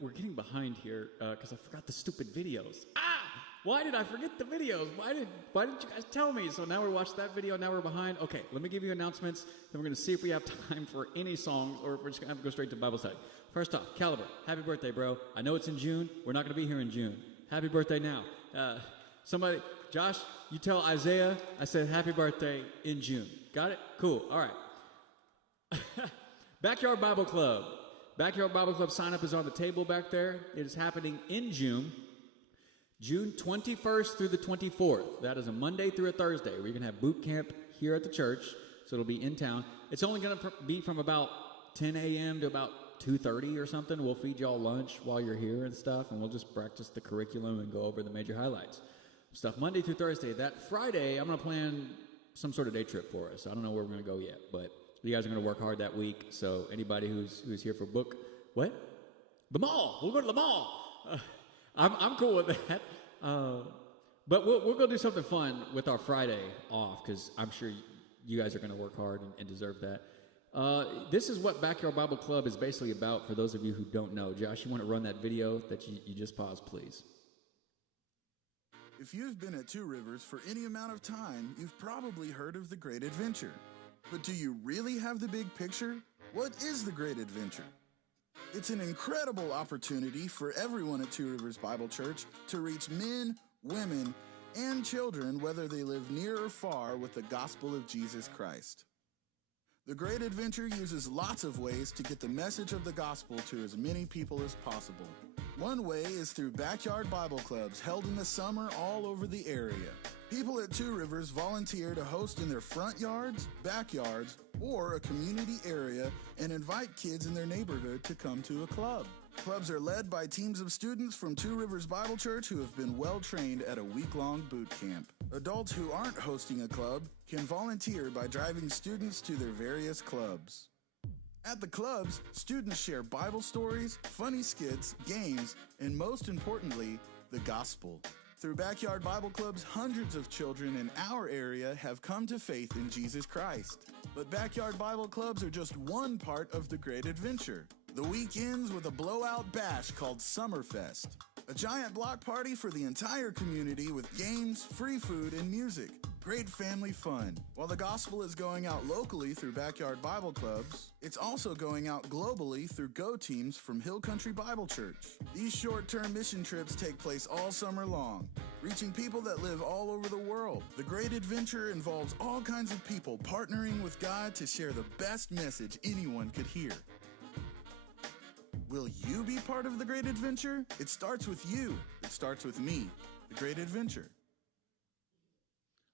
we're getting behind here because I forgot the stupid videos. Why did I forget the videos? Why didn't you guys tell me? So now we watched that video. Now we're behind. Okay, let me give you announcements. Then we're going to see if we have time for any songs or if we're just going to have to go straight to Bible study. First off, Caliber, happy birthday, bro. I know it's in June. We're not going to be here in June. Happy birthday now. Somebody, Josh, you tell Isaiah I said happy birthday in June. Got it? Cool. All right. Backyard Bible Club. Backyard Bible Club sign-up is on the table back there. It is happening in June 21st through the 24th. That is a Monday through a Thursday. We're going to have boot camp here at the church, so it'll be in town. It's only going to be from about 10 a.m. to about 2:30 or something. We'll feed y'all lunch while you're here and stuff, and we'll just practice the curriculum and go over the major highlights. Stuff Monday through Thursday. That Friday, I'm going to plan some sort of day trip for us. I don't know where we're going to go yet, but you guys are going to work hard that week, so anybody who's here for book, what? The mall. We'll go to the mall. I'm cool with that. But we'll go do something fun with our Friday off because I'm sure you guys are going to work hard and deserve that. This is what Backyard Bible Club is basically about for those of you who don't know. Josh, you want to run that video that you just paused, please? If you've been at Two Rivers for any amount of time, you've probably heard of the Great Adventure. But do you really have the big picture? What is the Great Adventure? It's an incredible opportunity for everyone at Two Rivers Bible Church to reach men, women, and children, whether they live near or far, with the gospel of Jesus Christ. The Great Adventure uses lots of ways to get the message of the gospel to as many people as possible. One way is through backyard Bible clubs held in the summer all over the area. People at Two Rivers volunteer to host in their front yards, backyards, or a community area and invite kids in their neighborhood to come to a club. Clubs are led by teams of students from Two Rivers Bible Church who have been well trained at a week-long boot camp. Adults who aren't hosting a club can volunteer by driving students to their various clubs. At the clubs, students share Bible stories, funny skits, games, and most importantly, the gospel. Through Backyard Bible Clubs, hundreds of children in our area have come to faith in Jesus Christ. But Backyard Bible Clubs are just one part of the Great Adventure. The week ends with a blowout bash called Summerfest, a giant block party for the entire community with games, free food, and music. Great family fun. While the gospel is going out locally through Backyard Bible Clubs, it's also going out globally through Go Teams from Hill Country Bible Church. These short-term mission trips take place all summer long, reaching people that live all over the world. The Great Adventure involves all kinds of people partnering with God to share the best message anyone could hear. Will you be part of the Great Adventure? It starts with you. It starts with me. The Great Adventure.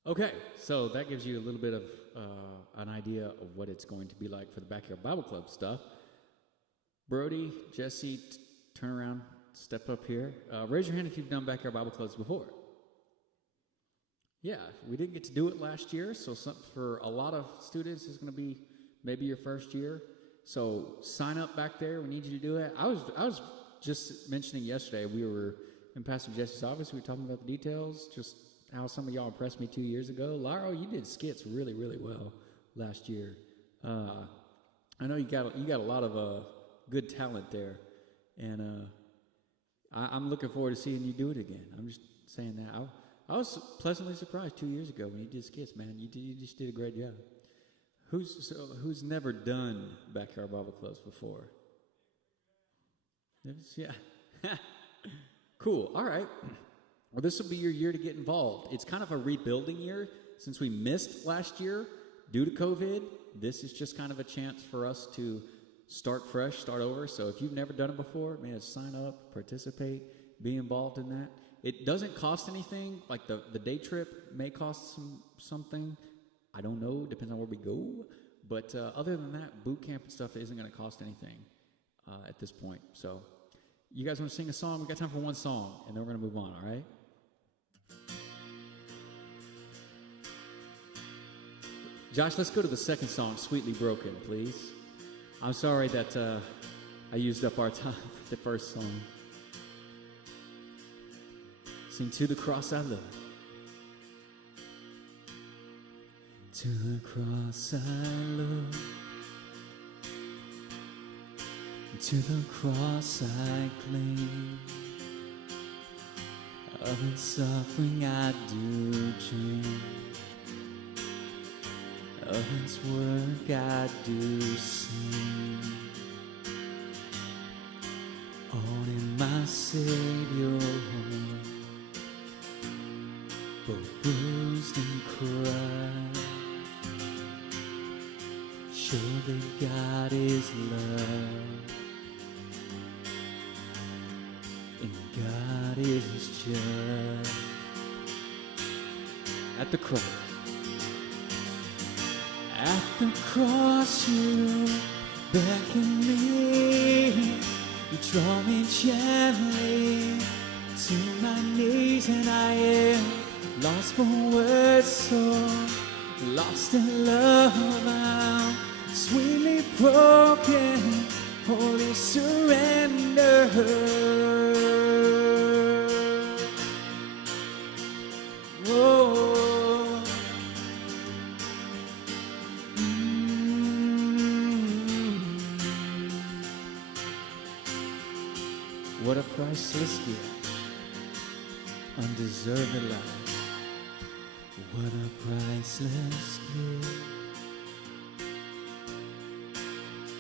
Okay, so that gives you a little bit of an idea of what it's going to be like for the Backyard Bible Club stuff. Brody, Jesse, turn around, step up here. Raise your hand if you've done Backyard Bible Clubs before. Yeah, we didn't get to do it last year, so for a lot of students, it's going to be maybe your first year. So sign up back there. We need you to do it. I was just mentioning yesterday, we were in Pastor Jesse's office. We were talking about the details, just how some of y'all impressed me 2 years ago. Laro, you did skits really, really well last year. I know you got a lot of good talent there, and I'm looking forward to seeing you do it again. I'm just saying that. I was pleasantly surprised 2 years ago when you did skits, man. You just did a great job. Who's never done Backyard Bible Clubs before? Yeah. Cool. All right. Well, this will be your year to get involved. It's kind of a rebuilding year since we missed last year due to COVID. This is just kind of a chance for us to start fresh, start over. So if you've never done it before, man, sign up, participate, be involved in that. It doesn't cost anything. Like the day trip may cost something. I don't know. Depends on where we go. But other than that, boot camp and stuff isn't going to cost anything at this point. So you guys want to sing a song? We got time for one song, and then we're going to move on, all right? Josh, let's go to the second song, Sweetly Broken, please. I'm sorry that I used up our time for the first song. Sing To the Cross I Love. To the cross I look, To the cross I cling, of its suffering I do dream, of its work I do sing. Only my Savior, both bruised and cried, show that God is love, and God is just. At the cross you beckon me, you draw me gently to my knees, and I am lost for words, so lost in love. I'm sweetly broken, holy surrender. Oh, what a priceless gift, undeserved life. What a priceless gift,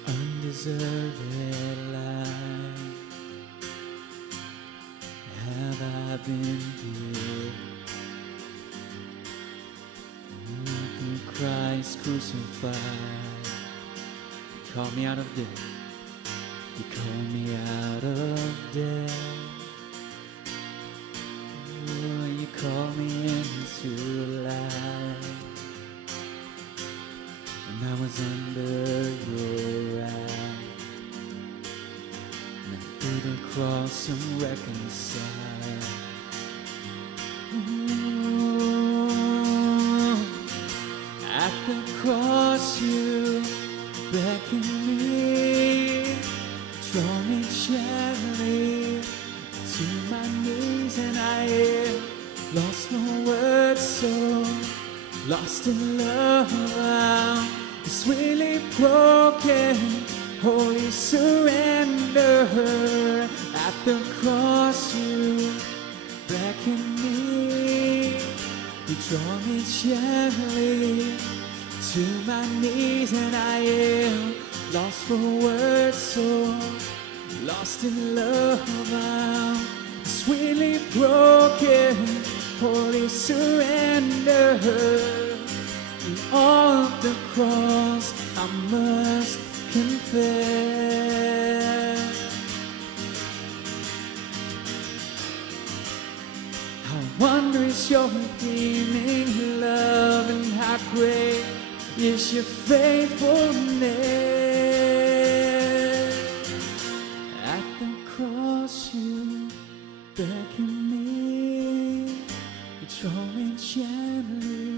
undeserved life. Have I been given through Christ crucified? You called me out of death. You called me out of death. Oh, you called me into life, and I was under your eye. And through the cross I'm reconciled. Ooh, at the cross you beckon me, draw me gently to my knees, and I am lost for words, so lost in love. I'm sweetly broken, holy surrender. At the cross you beckon me, you draw me gently to my knees, and I am lost for words, so lost in love. I'm sweetly broken, holy surrender. And on the cross I must confess how wondrous your redeeming love, and how great is your faithfulness. At the cross you beckon me, you draw me gently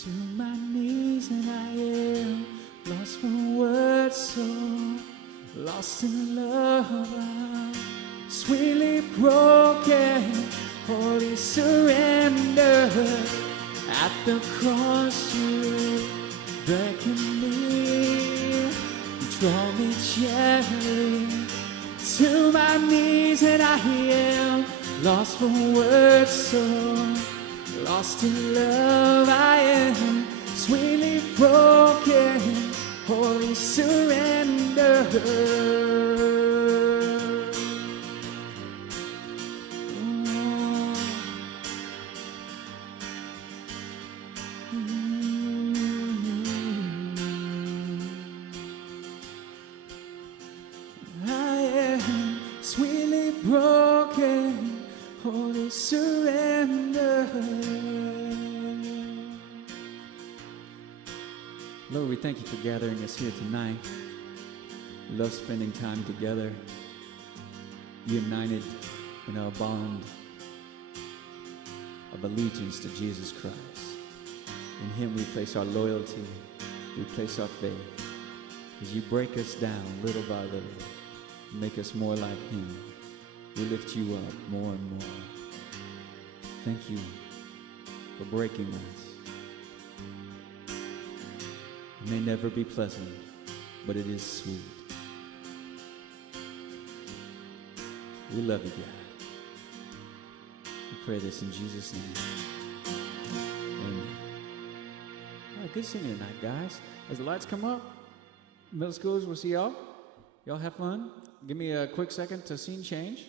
to my knees, and I am lost for words, so lost in love. I'm sweetly broken, holy surrender. At the cross you beckon me, you draw me gently to my knees, and I am lost for words, so lost in love. I am sweetly broken, holy surrender. Sweetly broken, holy surrender. Lord, we thank you for gathering us here tonight. We love spending time together, united in our bond of allegiance to Jesus Christ. In him we place our loyalty, we place our faith. As you break us down little by little, make us more like him, we lift you up more and more. Thank you for breaking us. It may never be pleasant, but it is sweet. We love you, God. We pray this in Jesus' name. Amen. All right, good singing tonight, guys. As the lights come up, middle schoolers, we'll see y'all. Y'all have fun. Give me a quick second to scene change.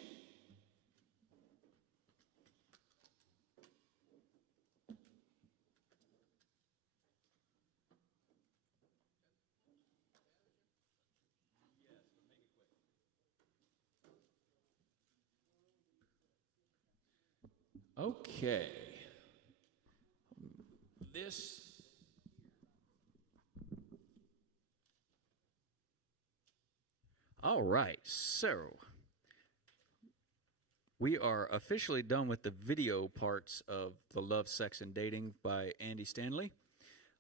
Okay. All right, so we are officially done with the video parts of The Love, Sex, and Dating by Andy Stanley.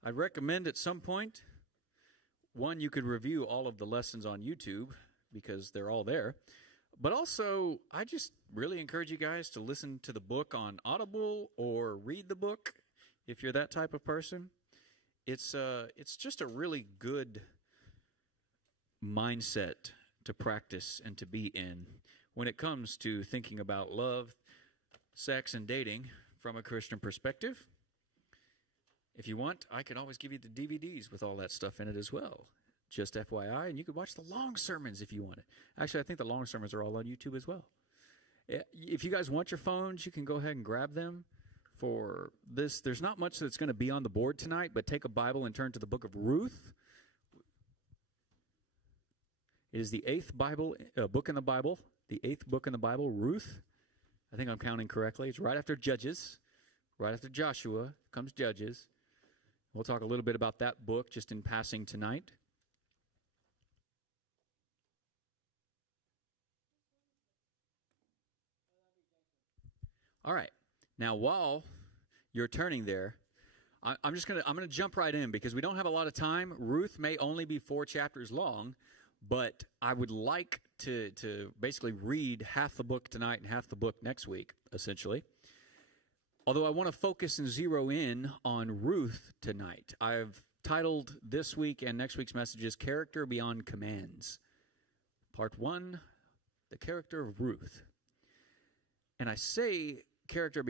I'd recommend at some point, one, you could review all of the lessons on YouTube because they're all there. But also, I just really encourage you guys to listen to the book on Audible or read the book if you're that type of person. It's just a really good mindset to practice and to be in when it comes to thinking about love, sex, and dating from a Christian perspective. If you want, I could always give you the DVDs with all that stuff in it as well. Just FYI, and you could watch the long sermons if you want it. Actually, I think the long sermons are all on YouTube as well. If you guys want your phones, you can go ahead and grab them for this. There's not much that's going to be on the board tonight, but take a Bible and turn to the book of Ruth. It is the eighth book in the Bible, the eighth book in the Bible, Ruth. I think I'm counting correctly. It's right after Judges, right after Joshua comes Judges. We'll talk a little bit about that book just in passing tonight. All right. Now, while you're turning there, I'm gonna jump right in because we don't have a lot of time. Ruth may only be 4 chapters long, but I would like to basically read half the book tonight and half the book next week, essentially. Although I want to focus and zero in on Ruth tonight. I've titled this week and next week's messages "Character Beyond Commands." Part 1, the character of Ruth. And I say character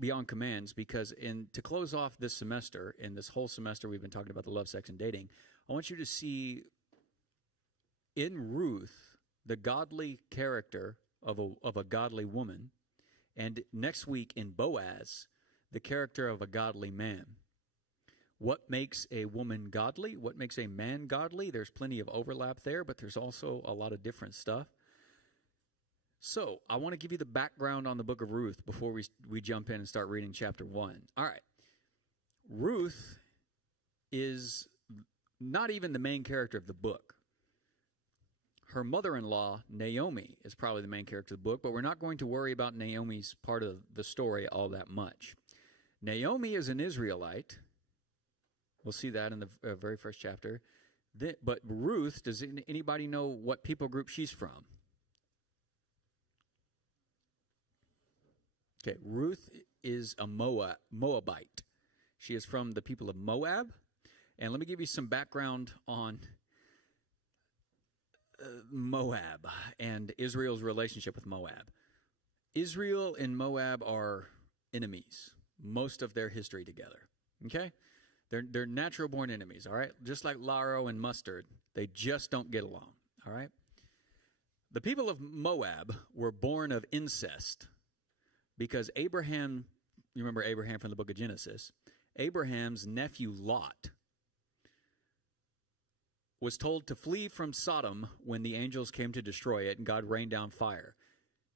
beyond commands because to close off this semester, in this whole semester we've been talking about the love, sex, and dating, I want you to see in Ruth the godly character of a godly woman, and next week in Boaz, the character of a godly man. What makes a woman godly? What makes a man godly? There's plenty of overlap there, but there's also a lot of different stuff. So, I want to give you the background on the book of Ruth before we jump in and start reading chapter 1. All right. Ruth is not even the main character of the book. Her mother-in-law, Naomi, is probably the main character of the book, but we're not going to worry about Naomi's part of the story all that much. Naomi is an Israelite. We'll see that in the very first chapter. But Ruth, does anybody know what people group she's from? Okay, Ruth is a Moabite. She is from the people of Moab. And let me give you some background on Moab and Israel's relationship with Moab. Israel and Moab are enemies most of their history together. Okay? They're natural-born enemies, all right? Just like Laro and Mustard, they just don't get along, all right? The people of Moab were born of incest because Abraham, you remember Abraham from the book of Genesis, Abraham's nephew Lot was told to flee from Sodom when the angels came to destroy it and God rained down fire.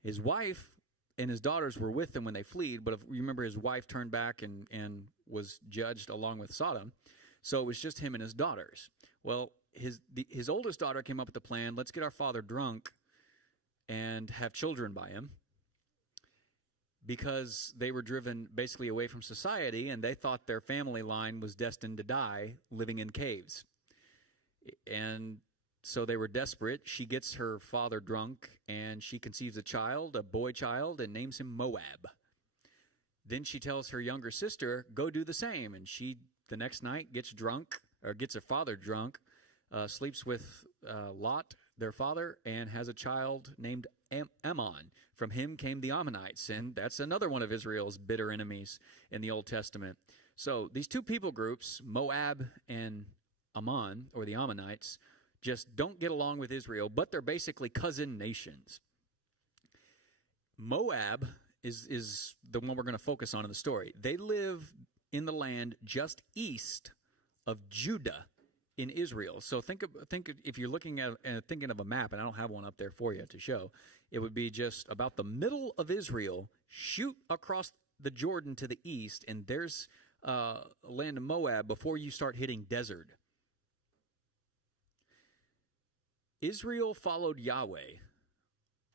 His wife and his daughters were with him when they fled, but if you remember, his wife turned back and was judged along with Sodom, so it was just him and his daughters. Well, his oldest daughter came up with the plan, let's get our father drunk and have children by him, because they were driven basically away from society and they thought their family line was destined to die living in caves. And so they were desperate. She gets her father drunk and she conceives a boy child, and names him Moab. Then she tells her younger sister, go do the same. And she, the next night, gets her father drunk, sleeps with Lot, their father, and has a child named Ammon. From him came the Ammonites, and that's another one of Israel's bitter enemies in the Old Testament. So these two people groups, Moab and Ammon, or the Ammonites, just don't get along with Israel, but they're basically cousin nations. Moab is the one we're going to focus on in the story. They live in the land just east of Judah in Israel. So think if you're looking at thinking of a map, and I don't have one up there for you to show, it would be just about the middle of Israel, shoot across the Jordan to the east, and there's land of Moab before you start hitting desert. Israel followed Yahweh,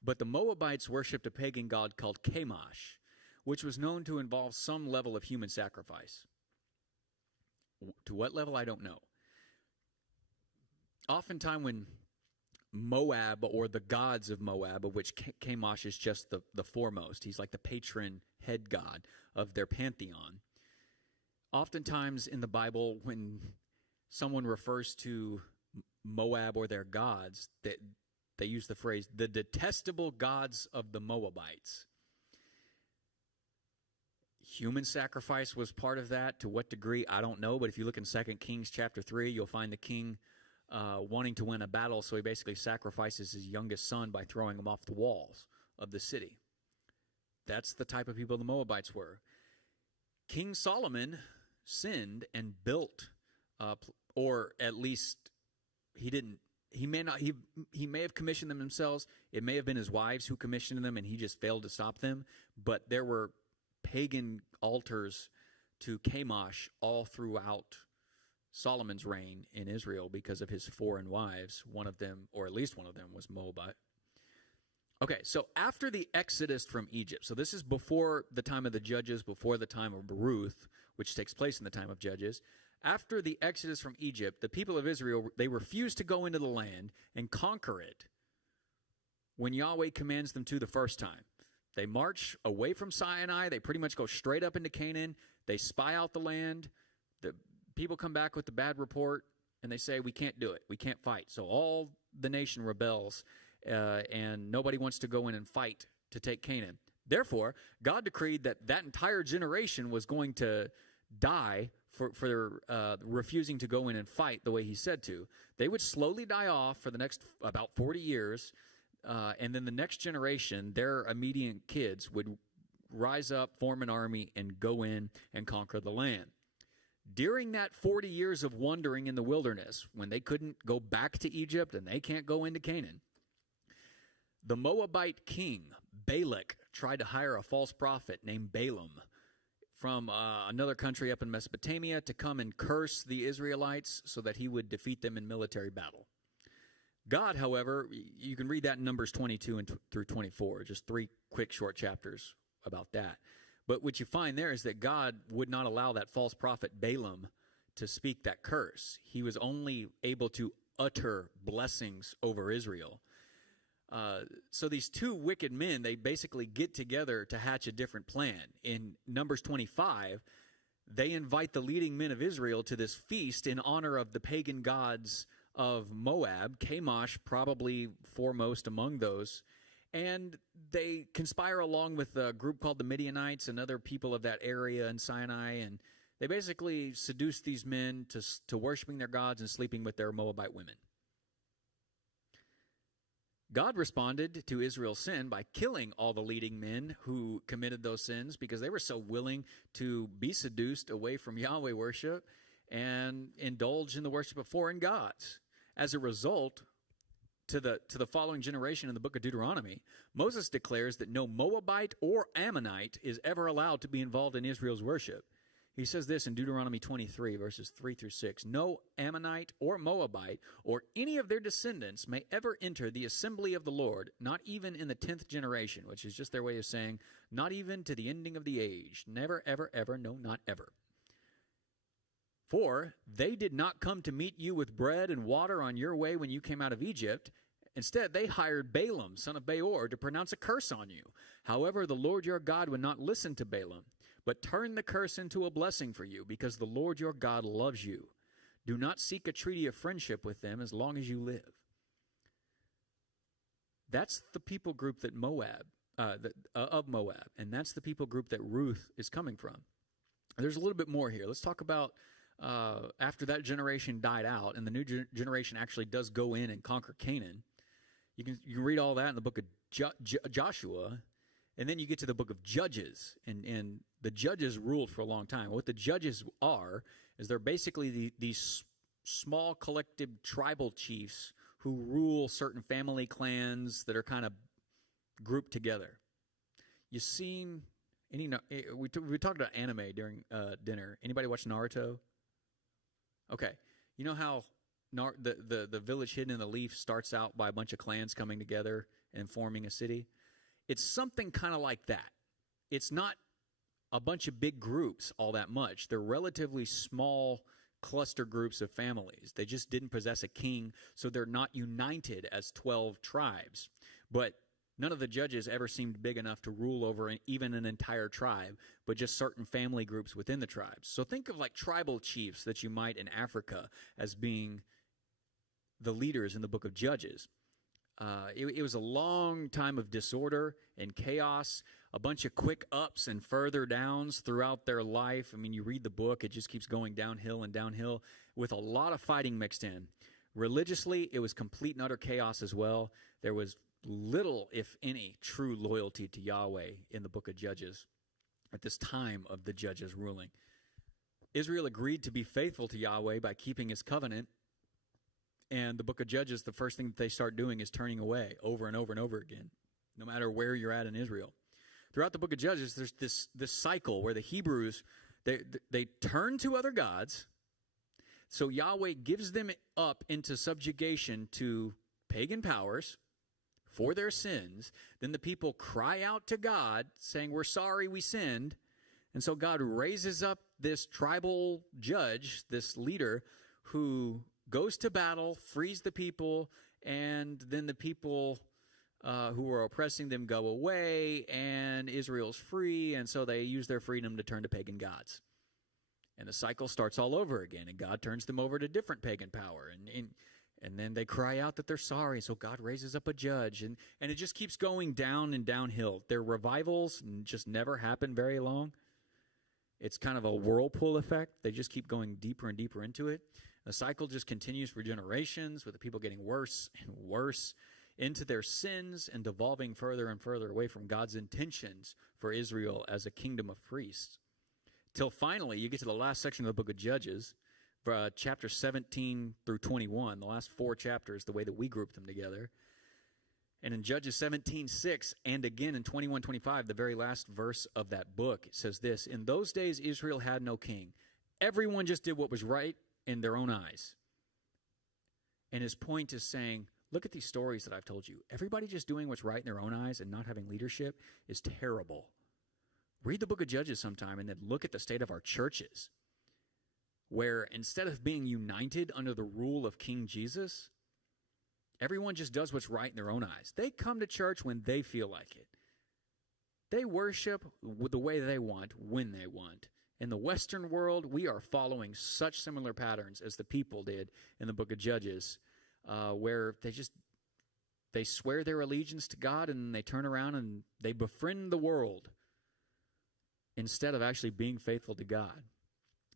but the Moabites worshipped a pagan god called Chemosh, which was known to involve some level of human sacrifice. To what level, I don't know. Oftentimes when Moab, or the gods of Moab, of which Chemosh is just the foremost, he's like the patron head god of their pantheon. Oftentimes in the Bible, when someone refers to Moab or their gods, they use the phrase, the detestable gods of the Moabites. Human sacrifice was part of that. To what degree, I don't know. But if you look in 2 Kings chapter 3, you'll find the king wanting to win a battle, so he basically sacrifices his youngest son by throwing him off the walls of the city. That's the type of people the Moabites were. King Solomon sinned and built, or at least he didn't. He may have commissioned them themselves. It may have been his wives who commissioned them, and he just failed to stop them. But there were pagan altars to Chemosh all throughout Solomon's reign in Israel because of his foreign wives. One of them, or at least one of them, was Moabite. Okay, so after the Exodus from Egypt, so this is before the time of the Judges, before the time of Ruth, which takes place in the time of Judges. After the Exodus from Egypt, the people of Israel, they refused to go into the land and conquer it when Yahweh commands them to the first time. They march away from Sinai. They pretty much go straight up into Canaan. They spy out the land. The people come back with the bad report, and they say, we can't do it. We can't fight. So all the nation rebels, and nobody wants to go in and fight to take Canaan. Therefore, God decreed that entire generation was going to die for refusing to go in and fight the way he said to. They would slowly die off for the next about 40 years, and then the next generation, their immediate kids, would rise up, form an army, and go in and conquer the land. During that 40 years of wandering in the wilderness, when they couldn't go back to Egypt and they can't go into Canaan, the Moabite king, Balak, tried to hire a false prophet named Balaam from another country up in Mesopotamia to come and curse the Israelites so that he would defeat them in military battle. God, however, you can read that in Numbers 22 through 24, just 3 quick short chapters about that. But what you find there is that God would not allow that false prophet Balaam to speak that curse. He was only able to utter blessings over Israel. So these two wicked men, they basically get together to hatch a different plan. In Numbers 25, they invite the leading men of Israel to this feast in honor of the pagan gods of Moab, Chemosh probably foremost among those. And they conspire along with a group called the Midianites and other people of that area in Sinai, and they basically seduce these men to worshiping their gods and sleeping with their Moabite women. God responded to Israel's sin by killing all the leading men who committed those sins because they were so willing to be seduced away from Yahweh worship and indulge in the worship of foreign gods. As a result, to the following generation in the book of Deuteronomy, Moses declares that no Moabite or Ammonite is ever allowed to be involved in Israel's worship. He says this in Deuteronomy 23, verses 3 through 6. No Ammonite or Moabite or any of their descendants may ever enter the assembly of the Lord, not even in the 10th generation, which is just their way of saying, not even to the ending of the age. Never, ever, ever, no, not ever. For they did not come to meet you with bread and water on your way when you came out of Egypt. Instead, they hired Balaam, son of Beor, to pronounce a curse on you. However, the Lord your God would not listen to Balaam, but turned the curse into a blessing for you, because the Lord your God loves you. Do not seek a treaty of friendship with them as long as you live. That's the people group that of Moab, and that's the people group that Ruth is coming from. There's a little bit more here. Let's talk about after that generation died out, and the new generation actually does go in and conquer Canaan. You can read all that in the book of Joshua, and then you get to the book of Judges, and the judges ruled for a long time. What the judges are is they're basically these small collective tribal chiefs who rule certain family clans that are kind of grouped together. You seen any? We talked about anime during dinner. Anybody watch Naruto? Okay, you know how the village hidden in the leaf starts out by a bunch of clans coming together and forming a city? It's something kind of like that. It's not a bunch of big groups all that much. They're relatively small cluster groups of families. They just didn't possess a king, so they're not united as 12 tribes. But none of the judges ever seemed big enough to rule over even an entire tribe, but just certain family groups within the tribes. So think of like tribal chiefs that you might in Africa as being the leaders in the book of Judges. It was a long time of disorder and chaos, a bunch of quick ups and further downs throughout their life. I mean, you read the book, it just keeps going downhill and downhill with a lot of fighting mixed in. Religiously, it was complete and utter chaos as well. There was little, if any, true loyalty to Yahweh in the book of Judges at this time of the judges ruling. Israel agreed to be faithful to Yahweh by keeping his covenant. And the book of Judges, the first thing that they start doing is turning away over and over and over again, no matter where you're at in Israel. Throughout the book of Judges, there's this cycle where the Hebrews, they turn to other gods. So Yahweh gives them up into subjugation to pagan powers for their sins. Then the people cry out to God, saying, "We're sorry, we sinned." And so God raises up this tribal judge, this leader, who goes to battle, frees the people, and then the people who are oppressing them go away, and Israel's free, and so they use their freedom to turn to pagan gods. And the cycle starts all over again, and God turns them over to different pagan power, and then they cry out that they're sorry, so God raises up a judge, and it just keeps going down and downhill. Their revivals just never happen very long. It's kind of a whirlpool effect. They just keep going deeper and deeper into it. The cycle just continues for generations, with the people getting worse and worse into their sins and devolving further and further away from God's intentions for Israel as a kingdom of priests. Till finally, you get to the last section of the book of Judges, chapter 17 through 21, the last 4 chapters, the way that we group them together. And in Judges 17:6, and again in 21:25, the very last verse of that book, it says this: "In those days Israel had no king. Everyone just did what was right in their own eyes." And his point is saying, look at these stories that I've told you. Everybody just doing what's right in their own eyes and not having leadership is terrible. Read the book of Judges sometime and then look at the state of our churches, where instead of being united under the rule of King Jesus, everyone just does what's right in their own eyes. They come to church when they feel like it. They worship the way they want, when they want. In the Western world, we are following such similar patterns as the people did in the book of Judges, where they swear their allegiance to God and they turn around and they befriend the world instead of actually being faithful to God.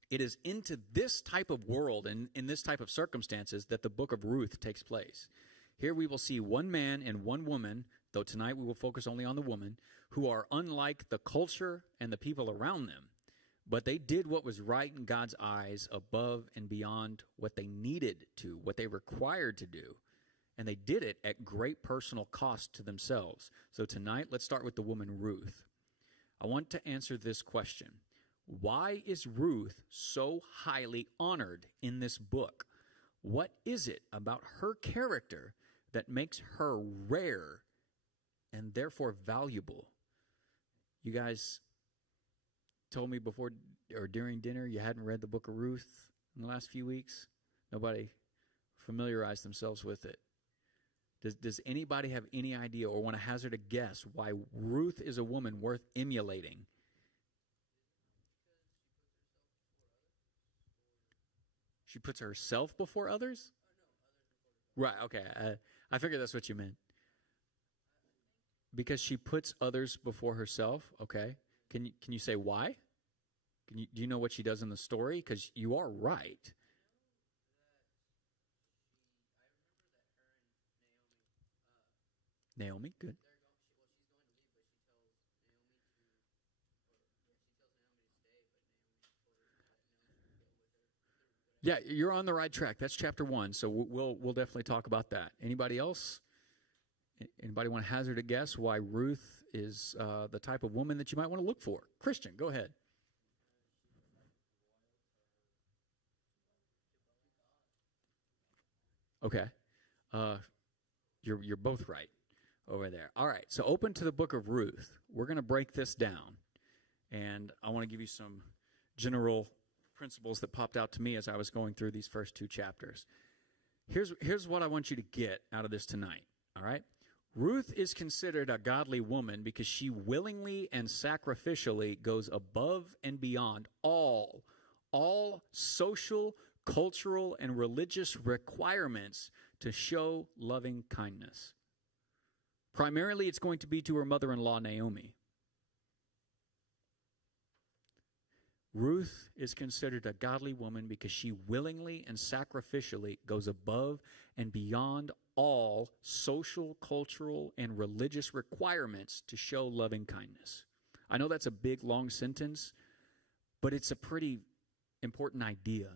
It is into this type of world and in this type of circumstances that the book of Ruth takes place. Here we will see one man and one woman, though tonight we will focus only on the woman, who are unlike the culture and the people around them. But they did what was right in God's eyes above and beyond what they needed to, what they required to do. And they did it at great personal cost to themselves. So tonight, let's start with the woman Ruth. I want to answer this question. Why is Ruth so highly honored in this book? What is it about her character that makes her rare and therefore valuable? You guys told me before or during dinner you hadn't read the book of Ruth in the last few weeks. Nobody familiarized themselves with it. Does anybody have any idea or want to hazard a guess why Ruth is a woman worth emulating? She puts herself before others? Right, okay. I figured that's what you meant. Because she puts others before herself. Okay. Can you say why? Do you know what she does in the story? Because you are right. Naomi, good. Yeah, you're on the right track. That's chapter 1. So we'll definitely talk about that. Anybody else? Anybody want to hazard a guess why Ruth is the type of woman that you might want to look for? Christian, go ahead. Okay. You're both right over there. All right. So open to the book of Ruth. We're going to break this down, and I want to give you some general principles that popped out to me as I was going through these first 2 chapters. Here's what I want you to get out of this tonight. All right. Ruth is considered a godly woman because she willingly and sacrificially goes above and beyond all social, cultural, and religious requirements to show loving kindness. Primarily, it's going to be to her mother-in-law, Naomi. Ruth is considered a godly woman because she willingly and sacrificially goes above and beyond all social, cultural, and religious requirements to show loving kindness. I know that's a big, long sentence, but it's a pretty important idea.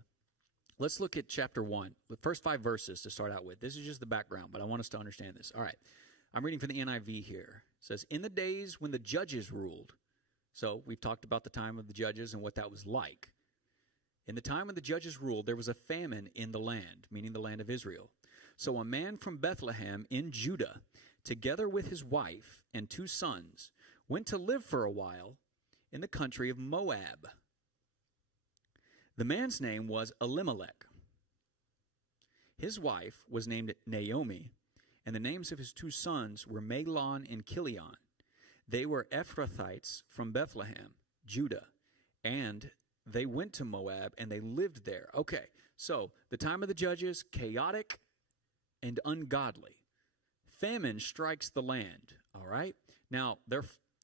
Let's look at chapter 1, the first 5 verses to start out with. This is just the background, but I want us to understand this. All right, I'm reading from the NIV here. It says, in the days when the judges ruled. So we've talked about the time of the judges and what that was like. In the time when the judges ruled, there was a famine in the land, meaning the land of Israel. So a man from Bethlehem in Judah, together with his wife and 2 sons, went to live for a while in the country of Moab. The man's name was Elimelech. His wife was named Naomi, and the names of his 2 sons were Mahlon and Chilion. They were Ephrathites from Bethlehem, Judah, and they went to Moab and they lived there. Okay, so the time of the judges, chaotic and ungodly. Famine strikes the land, all right? Now,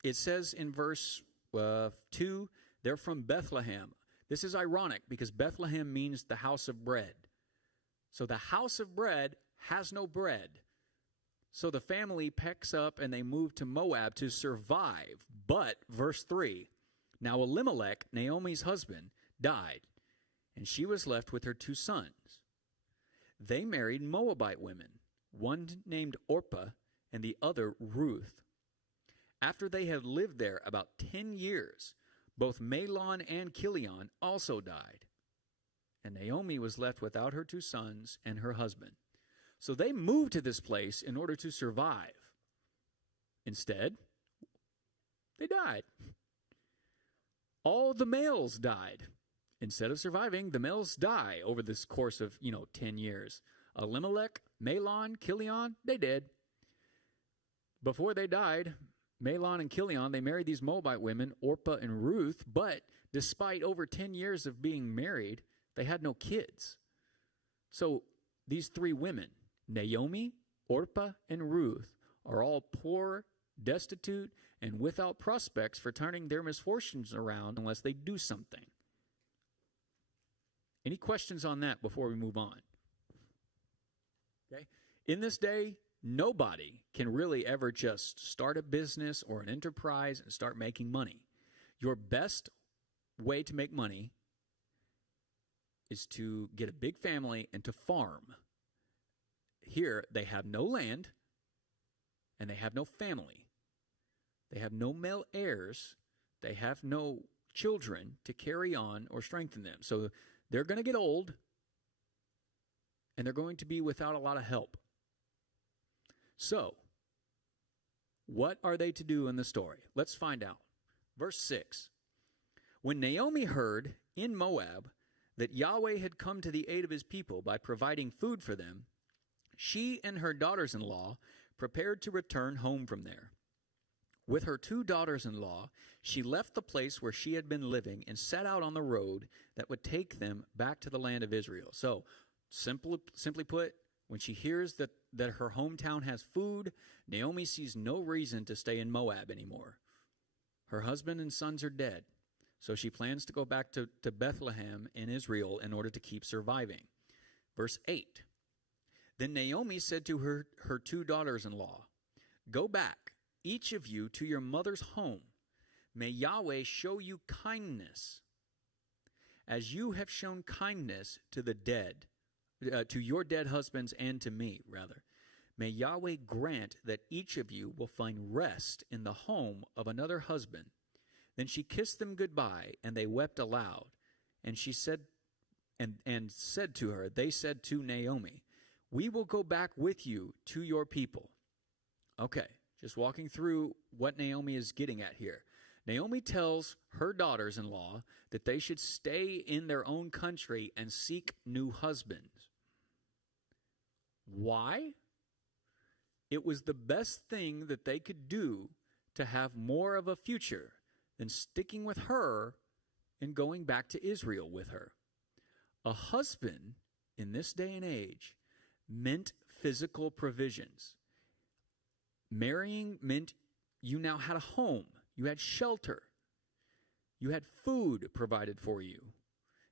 it says in verse 2, they're from Bethlehem. This is ironic because Bethlehem means the house of bread. So the house of bread has no bread. So the family packs up and they move to Moab to survive. But, verse 3, now Elimelech, Naomi's husband, died, and she was left with her 2 sons. They married Moabite women, one named Orpah and the other Ruth. After they had lived there about 10 years, both Mahlon and Chilion also died, and Naomi was left without her 2 sons and her husband. So they moved to this place in order to survive. Instead, they died. All the males died. Instead of surviving, the males die over this course of, 10 years. Elimelech, Mahlon, Chilion, they did. Before they died, Mahlon and Chilion, they married these Moabite women, Orpah and Ruth, but despite over 10 years of being married, they had no kids. So these 3 women, Naomi, Orpah, and Ruth, are all poor, destitute, and without prospects for turning their misfortunes around unless they do something. Any questions on that before we move on? Okay. In this day, nobody can really ever just start a business or an enterprise and start making money. Your best way to make money is to get a big family and to farm. Here, they have no land, and they have no family. They have no male heirs. They have no children to carry on or strengthen them. So they're going to get old, and they're going to be without a lot of help. So, what are they to do in the story? Let's find out. Verse 6. When Naomi heard in Moab that Yahweh had come to the aid of his people by providing food for them, she and her daughters-in-law prepared to return home from there. With her 2 daughters-in-law, she left the place where she had been living and set out on the road that would take them back to the land of Israel. So, simply put, When she hears that her hometown has food, Naomi sees no reason to stay in Moab anymore. Her husband and sons are dead, so she plans to go back to Bethlehem in Israel in order to keep surviving. Verse 8, then Naomi said to her 2 daughters-in-law, go back, each of you, to your mother's home. May Yahweh show you kindness, as you have shown kindness to the dead, to your dead husbands and to me, rather. May Yahweh grant that each of you will find rest in the home of another husband. Then she kissed them goodbye, and they wept aloud. And she said, and said to her, they said to Naomi, we will go back with you to your people. Okay, just walking through what Naomi is getting at here. Naomi tells her daughters-in-law that they should stay in their own country and seek new husbands. Why? It was the best thing that they could do to have more of a future than sticking with her and going back to Israel with her. A husband in this day and age meant physical provisions. Marrying meant you now had a home, you had shelter, you had food provided for you,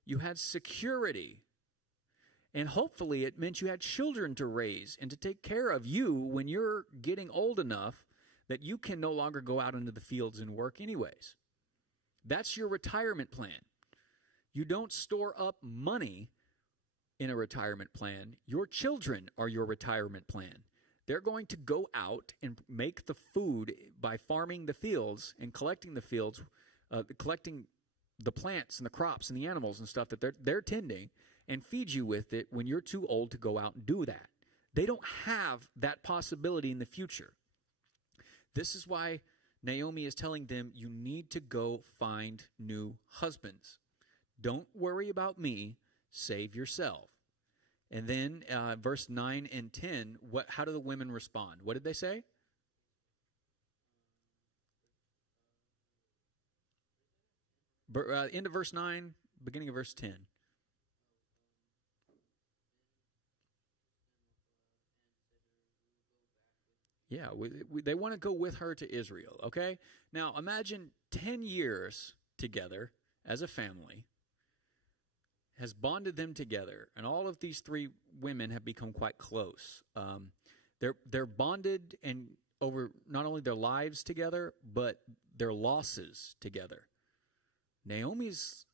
you had security. And hopefully it meant you had children to raise and to take care of you when you're getting old enough that you can no longer go out into the fields and work anyways. That's your retirement plan. You don't store up money in a retirement plan. Your children are your retirement plan. They're going to go out and make the food by farming the fields and collecting the fields, collecting the plants and the crops and the animals and stuff that they're tending, and feed you with it when you're too old to go out and do that. They don't have that possibility in the future. This is why Naomi is telling them, you need to go find new husbands. Don't worry about me, save yourself. And then verse 9 and 10, how do the women respond? What did they say? End of verse 9, beginning of verse 10. Yeah, they want to go with her to Israel, okay? Now, imagine 10 years together as a family has bonded them together, and all of these 3 women have become quite close. They're bonded and over not only their lives together, but their losses together. Naomi's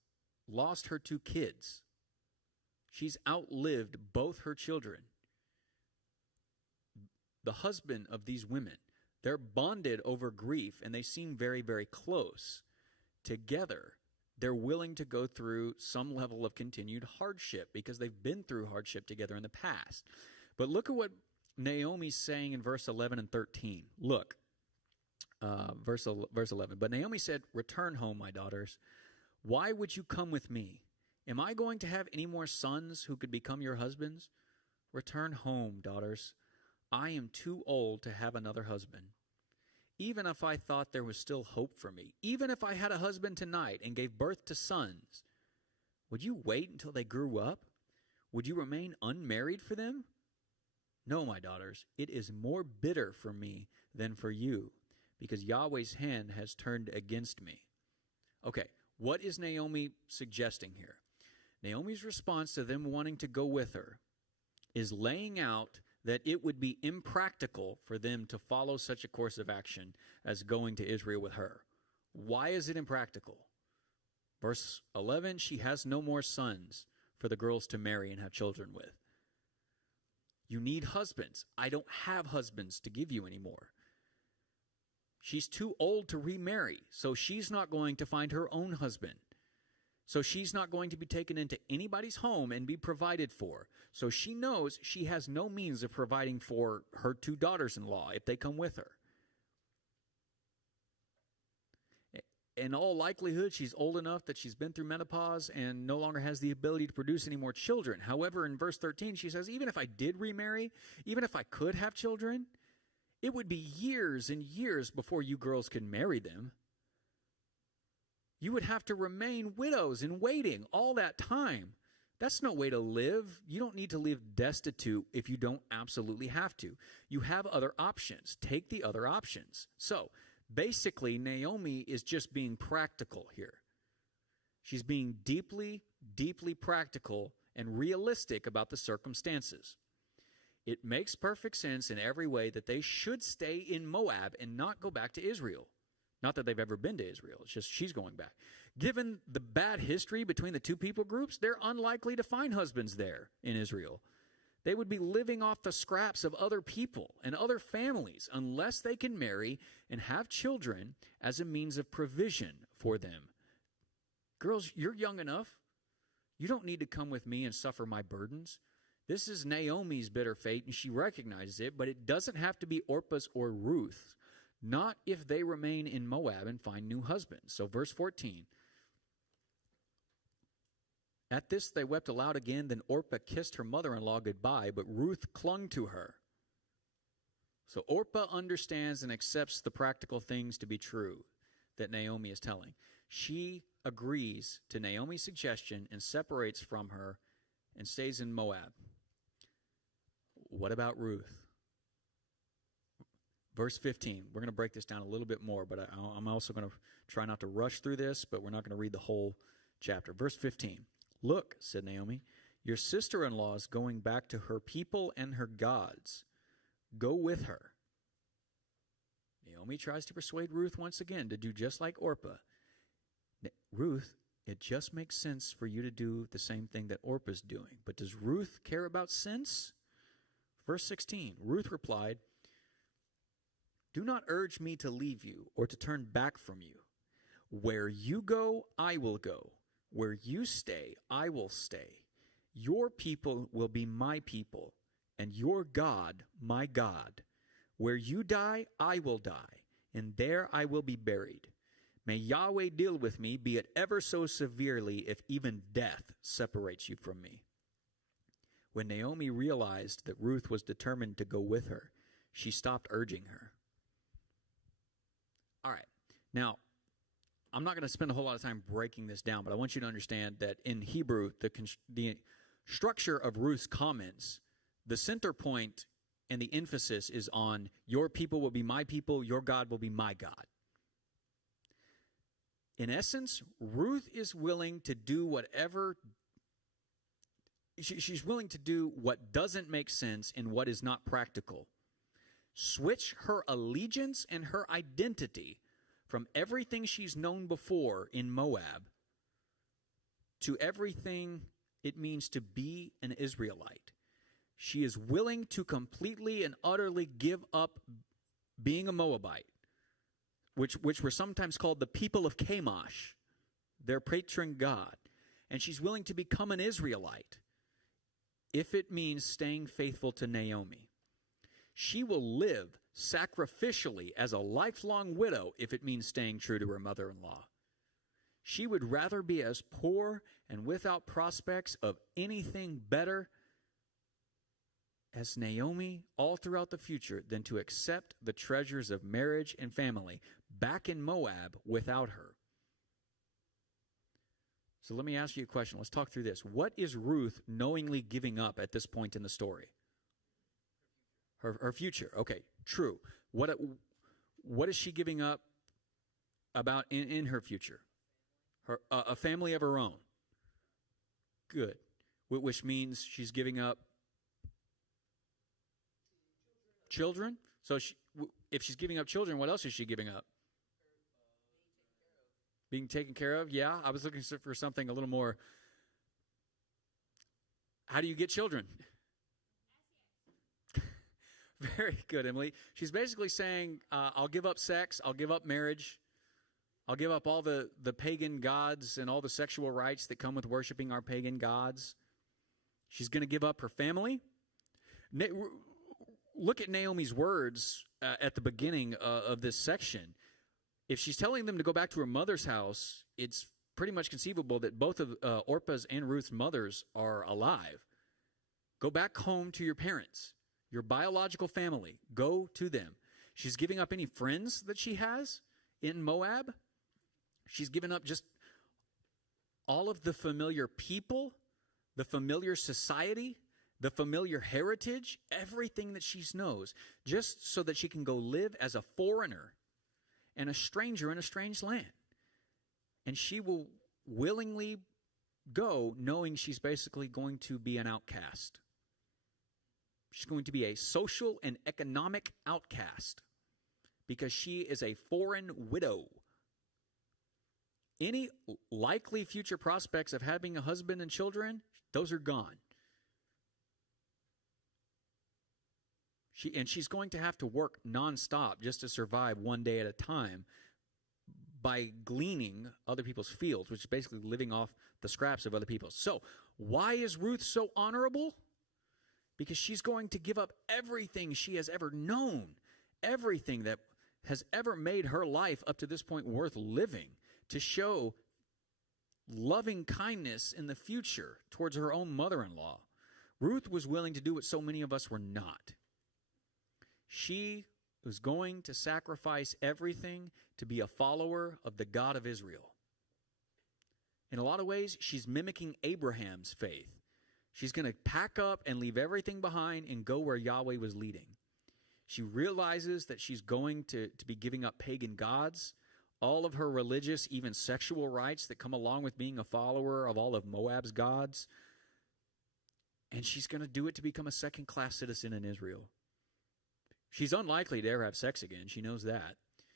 lost her 2 kids. She's outlived both her children. The husband of these women, they're bonded over grief, and they seem very, very close. Together, they're willing to go through some level of continued hardship because they've been through hardship together in the past. But look at what Naomi's saying in verse 11 and 13. Look, verse 11. But Naomi said, return home, my daughters. Why would you come with me? Am I going to have any more sons who could become your husbands? Return home, daughters. I am too old to have another husband. Even if I thought there was still hope for me, even if I had a husband tonight and gave birth to sons, would you wait until they grew up? Would you remain unmarried for them? No, my daughters, it is more bitter for me than for you, because Yahweh's hand has turned against me. Okay, what is Naomi suggesting here? Naomi's response to them wanting to go with her is laying out that it would be impractical for them to follow such a course of action as going to Israel with her. Why is it impractical? Verse 11, she has no more sons for the girls to marry and have children with. You need husbands. I don't have husbands to give you anymore. She's too old to remarry, so she's not going to find her own husband. So she's not going to be taken into anybody's home and be provided for. So she knows she has no means of providing for her 2 daughters-in-law if they come with her. In all likelihood, she's old enough that she's been through menopause and no longer has the ability to produce any more children. However, in verse 13, she says, even if I did remarry, even if I could have children, it would be years and years before you girls could marry them. You would have to remain widows in waiting all that time. That's no way to live. You don't need to live destitute if you don't absolutely have to. You have other options. Take the other options. So basically, Naomi is just being practical here. She's being deeply, deeply practical and realistic about the circumstances. It makes perfect sense in every way that they should stay in Moab and not go back to Israel. Not that they've ever been to Israel. It's just she's going back. Given the bad history between the two people groups, they're unlikely to find husbands there in Israel. They would be living off the scraps of other people and other families unless they can marry and have children as a means of provision for them. Girls, you're young enough. You don't need to come with me and suffer my burdens. This is Naomi's bitter fate, and she recognizes it, but it doesn't have to be Orpah's or Ruth's. Not if they remain in Moab and find new husbands. So verse 14. At this they wept aloud again. Then Orpah kissed her mother-in-law goodbye, but Ruth clung to her. So Orpah understands and accepts the practical things to be true that Naomi is telling. She agrees to Naomi's suggestion and separates from her and stays in Moab. What about Ruth? Verse 15. We're going to break this down a little bit more, but I'm also going to try not to rush through this, but we're not going to read the whole chapter. Verse 15. Look, said Naomi, your sister-in-law is going back to her people and her gods. Go with her. Naomi tries to persuade Ruth once again to do just like Orpah. Ruth, it just makes sense for you to do the same thing that Orpah's doing. But does Ruth care about sense? Verse 16, Ruth replied, do not urge me to leave you or to turn back from you. Where you go, I will go. Where you stay, I will stay. Your people will be my people, and your God, my God. Where you die, I will die, and there I will be buried. May Yahweh deal with me, be it ever so severely, if even death separates you from me. When Naomi realized that Ruth was determined to go with her, she stopped urging her. All right. Now, I'm not going to spend a whole lot of time breaking this down, but I want you to understand that in Hebrew, the structure of Ruth's comments, the center point and the emphasis is on your people will be my people, your God will be my God. In essence, Ruth is willing to do whatever, she's willing to do what doesn't make sense and what is not practical. Switch her allegiance and her identity from everything she's known before in Moab to everything it means to be an Israelite. She is willing to completely and utterly give up being a Moabite, which were sometimes called the people of Chemosh, their patron god. And she's willing to become an Israelite if it means staying faithful to Naomi. She will live sacrificially as a lifelong widow if it means staying true to her mother-in-law. She would rather be as poor and without prospects of anything better as Naomi all throughout the future than to accept the treasures of marriage and family back in Moab without her. So let me ask you a question. Let's talk through this. What is Ruth knowingly giving up at this point in the story? Her future. Okay, true. What is she giving up about in her future? A family of her own. Good. Which means she's giving up children. So if she's giving up children, what else is she giving up? Being taken care of. Yeah, I was looking for something a little more. How do you get children? Very good, Emily. She's basically saying, I'll give up sex, I'll give up marriage, I'll give up all the pagan gods and all the sexual rights that come with worshiping our pagan gods. She's going to give up her family. Look at Naomi's words at the beginning of this section. If she's telling them to go back to her mother's house, it's pretty much conceivable that both of Orpah's and Ruth's mothers are alive. Go back home to your parents. Your biological family, go to them. She's giving up any friends that she has in Moab. She's given up just all of the familiar people the familiar society, the familiar heritage, everything that she knows, just so that she can go live as a foreigner and a stranger in a strange land. And she will willingly go knowing she's basically going to be an outcast. She's going to be a social and economic outcast because she is a foreign widow. Any likely future prospects of having a husband and children, those are gone. She's going to have to work nonstop just to survive one day at a time by gleaning other people's fields, which is basically living off the scraps of other people's. So, why is Ruth so honorable? Because she's going to give up everything she has ever known, everything that has ever made her life up to this point worth living, to show loving kindness in the future towards her own mother-in-law. Ruth was willing to do what so many of us were not. She was going to sacrifice everything to be a follower of the God of Israel. In a lot of ways, she's mimicking Abraham's faith. She's going to pack up and leave everything behind and go where Yahweh was leading. She realizes that she's going to be giving up pagan gods, all of her religious, even sexual rights that come along with being a follower of all of Moab's gods. And she's going to do it to become a second-class citizen in Israel. She's unlikely to ever have sex again. She knows that.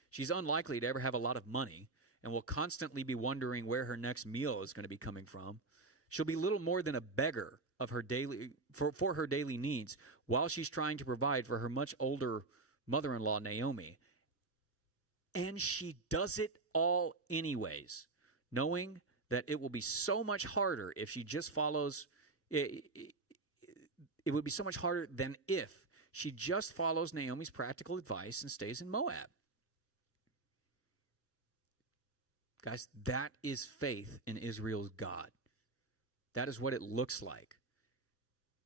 She's unlikely to ever have a lot of money and will constantly be wondering where her next meal is going to be coming from. She'll be little more than a beggar of her daily for her daily needs while she's trying to provide for her much older mother-in-law, Naomi. And she does it all anyways, knowing that it will be so much harder if she just follows. It would be so much harder than if she just follows Naomi's practical advice and stays in Moab. Guys, that is faith in Israel's God. That is what it looks like.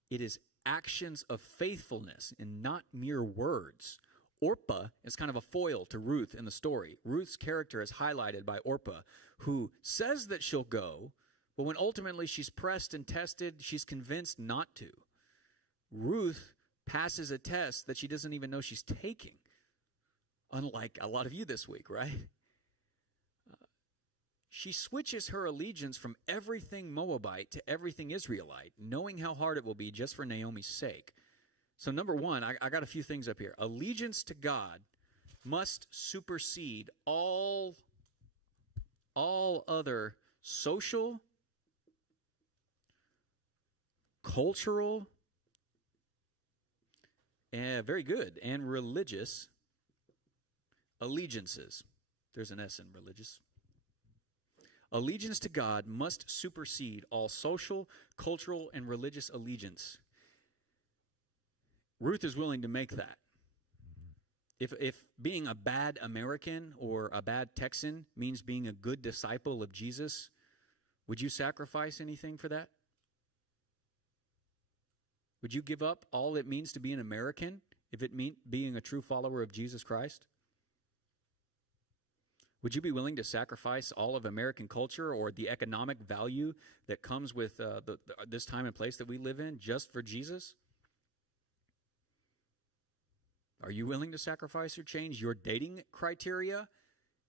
It is actions of faithfulness and not mere words. Orpah is kind of a foil to Ruth in the story. Ruth's character is highlighted by Orpah, who says that she'll go, but when ultimately she's pressed and tested, she's convinced not to. Ruth passes a test that she doesn't even know she's taking, unlike a lot of you this week, right? She switches her allegiance from everything Moabite to everything Israelite, knowing how hard it will be just for Naomi's sake. So number one, I got a few things up here. Allegiance to God must supersede all other social, cultural, very good, and religious allegiances. There's an S in religious. Allegiance to God must supersede all social, cultural, and religious allegiance. Ruth is willing to make that. If being a bad American or a bad Texan means being a good disciple of Jesus, would you sacrifice anything for that? Would you give up all it means to be an American if it meant being a true follower of Jesus Christ? Would you be willing to sacrifice all of American culture or the economic value that comes with this time and place that we live in just for Jesus? Are you willing to sacrifice or change your dating criteria?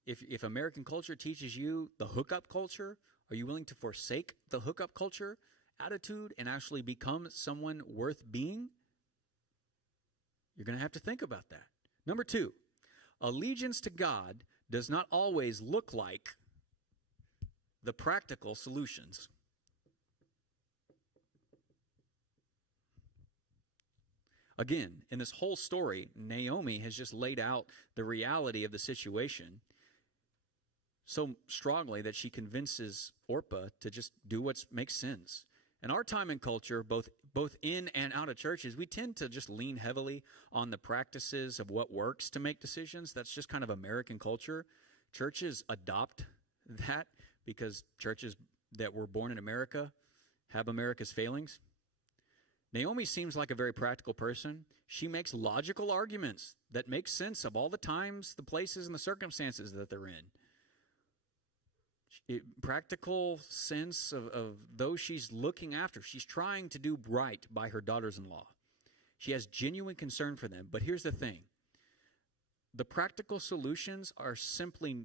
If American culture teaches you the hookup culture, are you willing to forsake the hookup culture attitude and actually become someone worth being? You're going to have to think about that. Number two, allegiance to God does not always look like the practical solutions. Again, in this whole story, Naomi has just laid out the reality of the situation so strongly that she convinces Orpah to just do what makes sense. In our time and culture, both in and out of churches, we tend to just lean heavily on the practices of what works to make decisions. That's just kind of American culture. Churches adopt that because churches that were born in America have America's failings. Naomi seems like a very practical person. She makes logical arguments that make sense of all the times, the places, and the circumstances that they're in. practical sense of those she's looking after. She's trying to do right by her daughters-in-law. She has genuine concern for them. But here's the thing. The practical solutions are simply,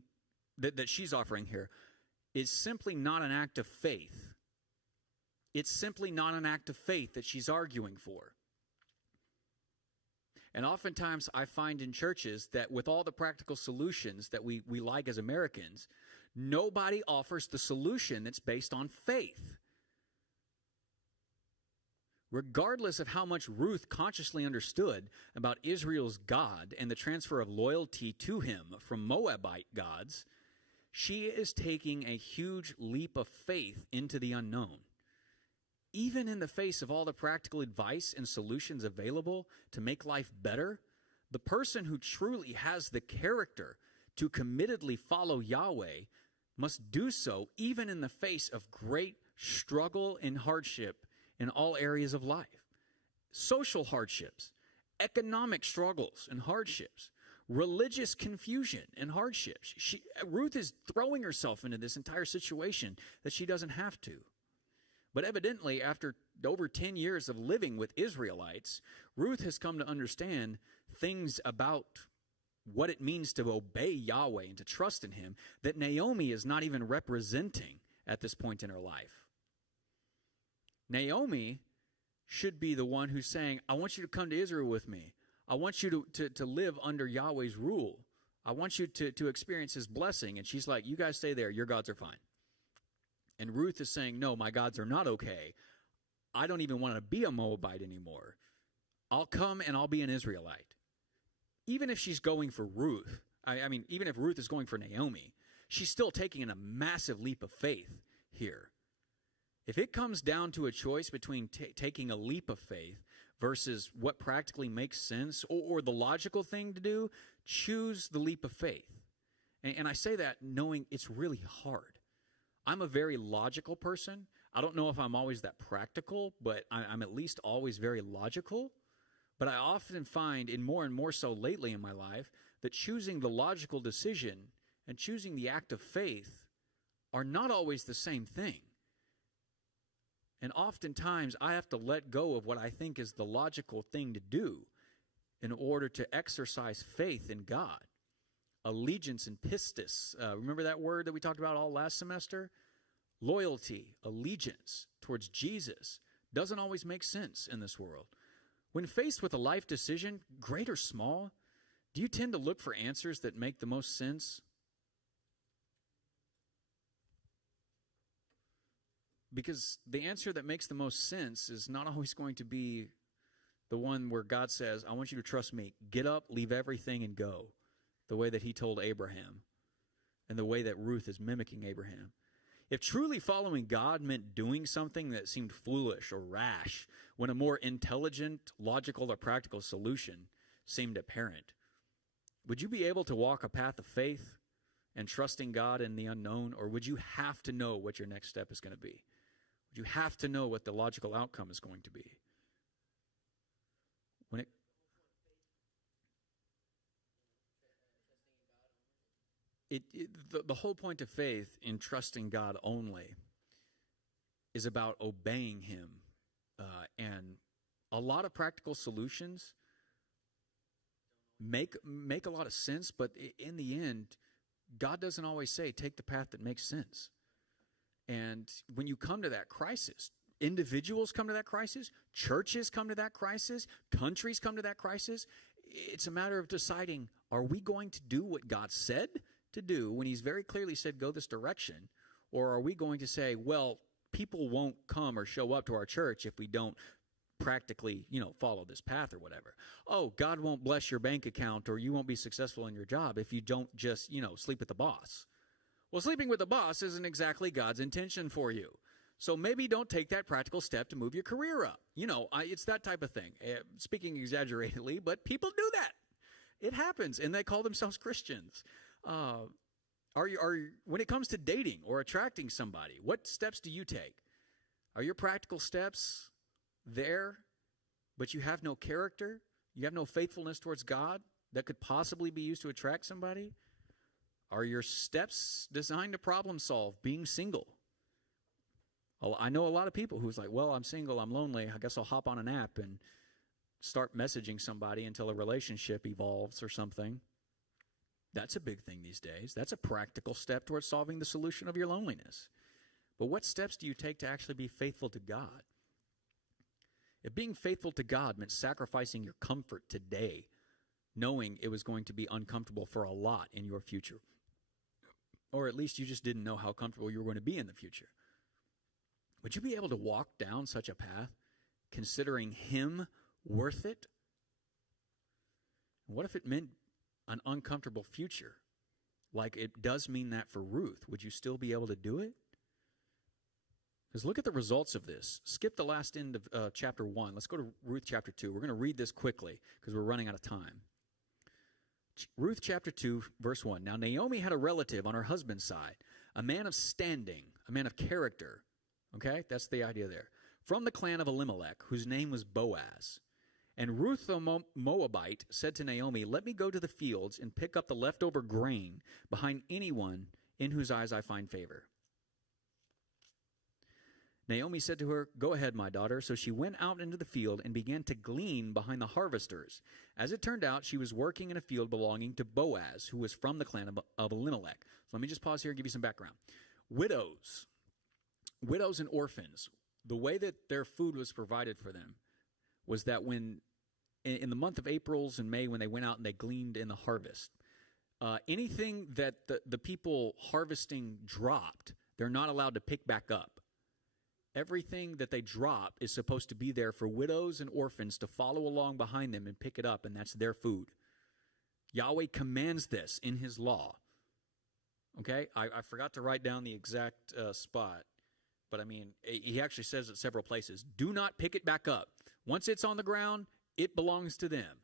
that she's offering here, is simply not an act of faith. It's simply not an act of faith that she's arguing for. And oftentimes I find in churches that with all the practical solutions that we like as Americans, nobody offers the solution that's based on faith. Regardless of how much Ruth consciously understood about Israel's God and the transfer of loyalty to him from Moabite gods, she is taking a huge leap of faith into the unknown. Even in the face of all the practical advice and solutions available to make life better, the person who truly has the character to committedly follow Yahweh must do so even in the face of great struggle and hardship in all areas of life. Social hardships, economic struggles and hardships, religious confusion and hardships. Ruth is throwing herself into this entire situation that she doesn't have to. But evidently, after over 10 years of living with Israelites, Ruth has come to understand things about what it means to obey Yahweh and to trust in him that Naomi is not even representing at this point in her life. Naomi should be the one who's saying, I want you to come to Israel with me. I want you to live under Yahweh's rule. I want you to experience his blessing. And she's like, you guys stay there. Your gods are fine. And Ruth is saying, no, my gods are not okay. I don't even want to be a Moabite anymore. I'll come and I'll be an Israelite. Even if she's going for Ruth, I mean, even if Ruth is going for Naomi, she's still taking a massive leap of faith here. If it comes down to a choice between taking a leap of faith versus what practically makes sense or the logical thing to do, choose the leap of faith. And I say that knowing it's really hard. I'm a very logical person. I don't know if I'm always that practical, but I'm at least always very logical. But I often find, and more so lately in my life, that choosing the logical decision and choosing the act of faith are not always the same thing. And oftentimes I have to let go of what I think is the logical thing to do in order to exercise faith in God. Allegiance and pistis. Remember that word that we talked about all last semester? Loyalty, allegiance towards Jesus doesn't always make sense in this world. When faced with a life decision, great or small, do you tend to look for answers that make the most sense? Because the answer that makes the most sense is not always going to be the one where God says, I want you to trust me. Get up, leave everything, and go. The way that he told Abraham and the way that Ruth is mimicking Abraham. If truly following God meant doing something that seemed foolish or rash when a more intelligent, logical, or practical solution seemed apparent, would you be able to walk a path of faith and trusting God in the unknown, or would you have to know what your next step is going to be? Would you have to know what the logical outcome is going to be? The whole point of faith in trusting God only is about obeying him. And a lot of practical solutions make a lot of sense, but in the end, God doesn't always say, take the path that makes sense. And when you come to that crisis, individuals come to that crisis, churches come to that crisis, countries come to that crisis, it's a matter of deciding, are we going to do what God said to do when he's very clearly said go this direction, or are we going to say, well, people won't come or show up to our church if we don't practically, follow this path or whatever. Oh, God won't bless your bank account, or you won't be successful in your job if you don't just, sleep with the boss. Well, sleeping with the boss isn't exactly God's intention for you. So maybe don't take that practical step to move your career up. It's that type of thing. Speaking exaggeratedly, but people do that. It happens, and they call themselves Christians. When it comes to dating or attracting somebody, what steps do you take? Are your practical steps there, but you have no character? You have no faithfulness towards God that could possibly be used to attract somebody? Are your steps designed to problem solve being single? I know a lot of people who's like, well, I'm single, I'm lonely, I guess I'll hop on an app and start messaging somebody until a relationship evolves or something. That's a big thing these days. That's a practical step towards solving the solution of your loneliness. But what steps do you take to actually be faithful to God? If being faithful to God meant sacrificing your comfort today, knowing it was going to be uncomfortable for a lot in your future, or at least you just didn't know how comfortable you were going to be in the future, would you be able to walk down such a path considering Him worth it? What if it meant an uncomfortable future? Like it does mean that for Ruth. Would you still be able to do it? Because look at the results of this. Skip the last end of chapter 1. Let's go to Ruth chapter 2. We're going to read this quickly because we're running out of time. Ruth chapter 2, verse 1. Now Naomi had a relative on her husband's side, a man of standing, a man of character. Okay, that's the idea there. From the clan of Elimelech, whose name was Boaz. And Ruth the Moabite said to Naomi, let me go to the fields and pick up the leftover grain behind anyone in whose eyes I find favor. Naomi said to her, go ahead, my daughter. So she went out into the field and began to glean behind the harvesters. As it turned out, she was working in a field belonging to Boaz, who was from the clan of Elimelech. So let me just pause here and give you some background. Widows and orphans, the way that their food was provided for them was that when, in the month of April and May, when they went out and they gleaned in the harvest, anything that the people harvesting dropped, they're not allowed to pick back up. Everything that they drop is supposed to be there for widows and orphans to follow along behind them and pick it up, and that's their food. Yahweh commands this in His law. Okay? I forgot to write down the exact spot, but I mean, He actually says it several places. Do not pick it back up. Once it's on the ground, it belongs to them.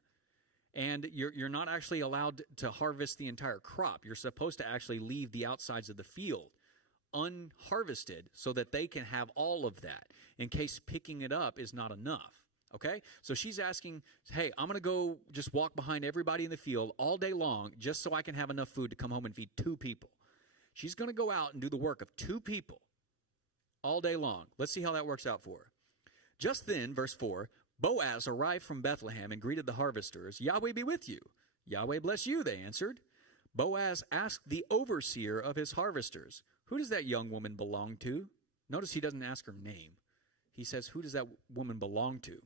And you're not actually allowed to harvest the entire crop. You're supposed to actually leave the outsides of the field unharvested so that they can have all of that in case picking it up is not enough. Okay? So she's asking, hey, I'm going to go just walk behind everybody in the field all day long just so I can have enough food to come home and feed 2 people. She's going to go out and do the work of 2 people all day long. Let's see how that works out for her. Just then, verse 4, Boaz arrived from Bethlehem and greeted the harvesters. Yahweh be with you. Yahweh bless you, they answered. Boaz asked the overseer of his harvesters, who does that young woman belong to? Notice he doesn't ask her name. He says, who does that woman belong to?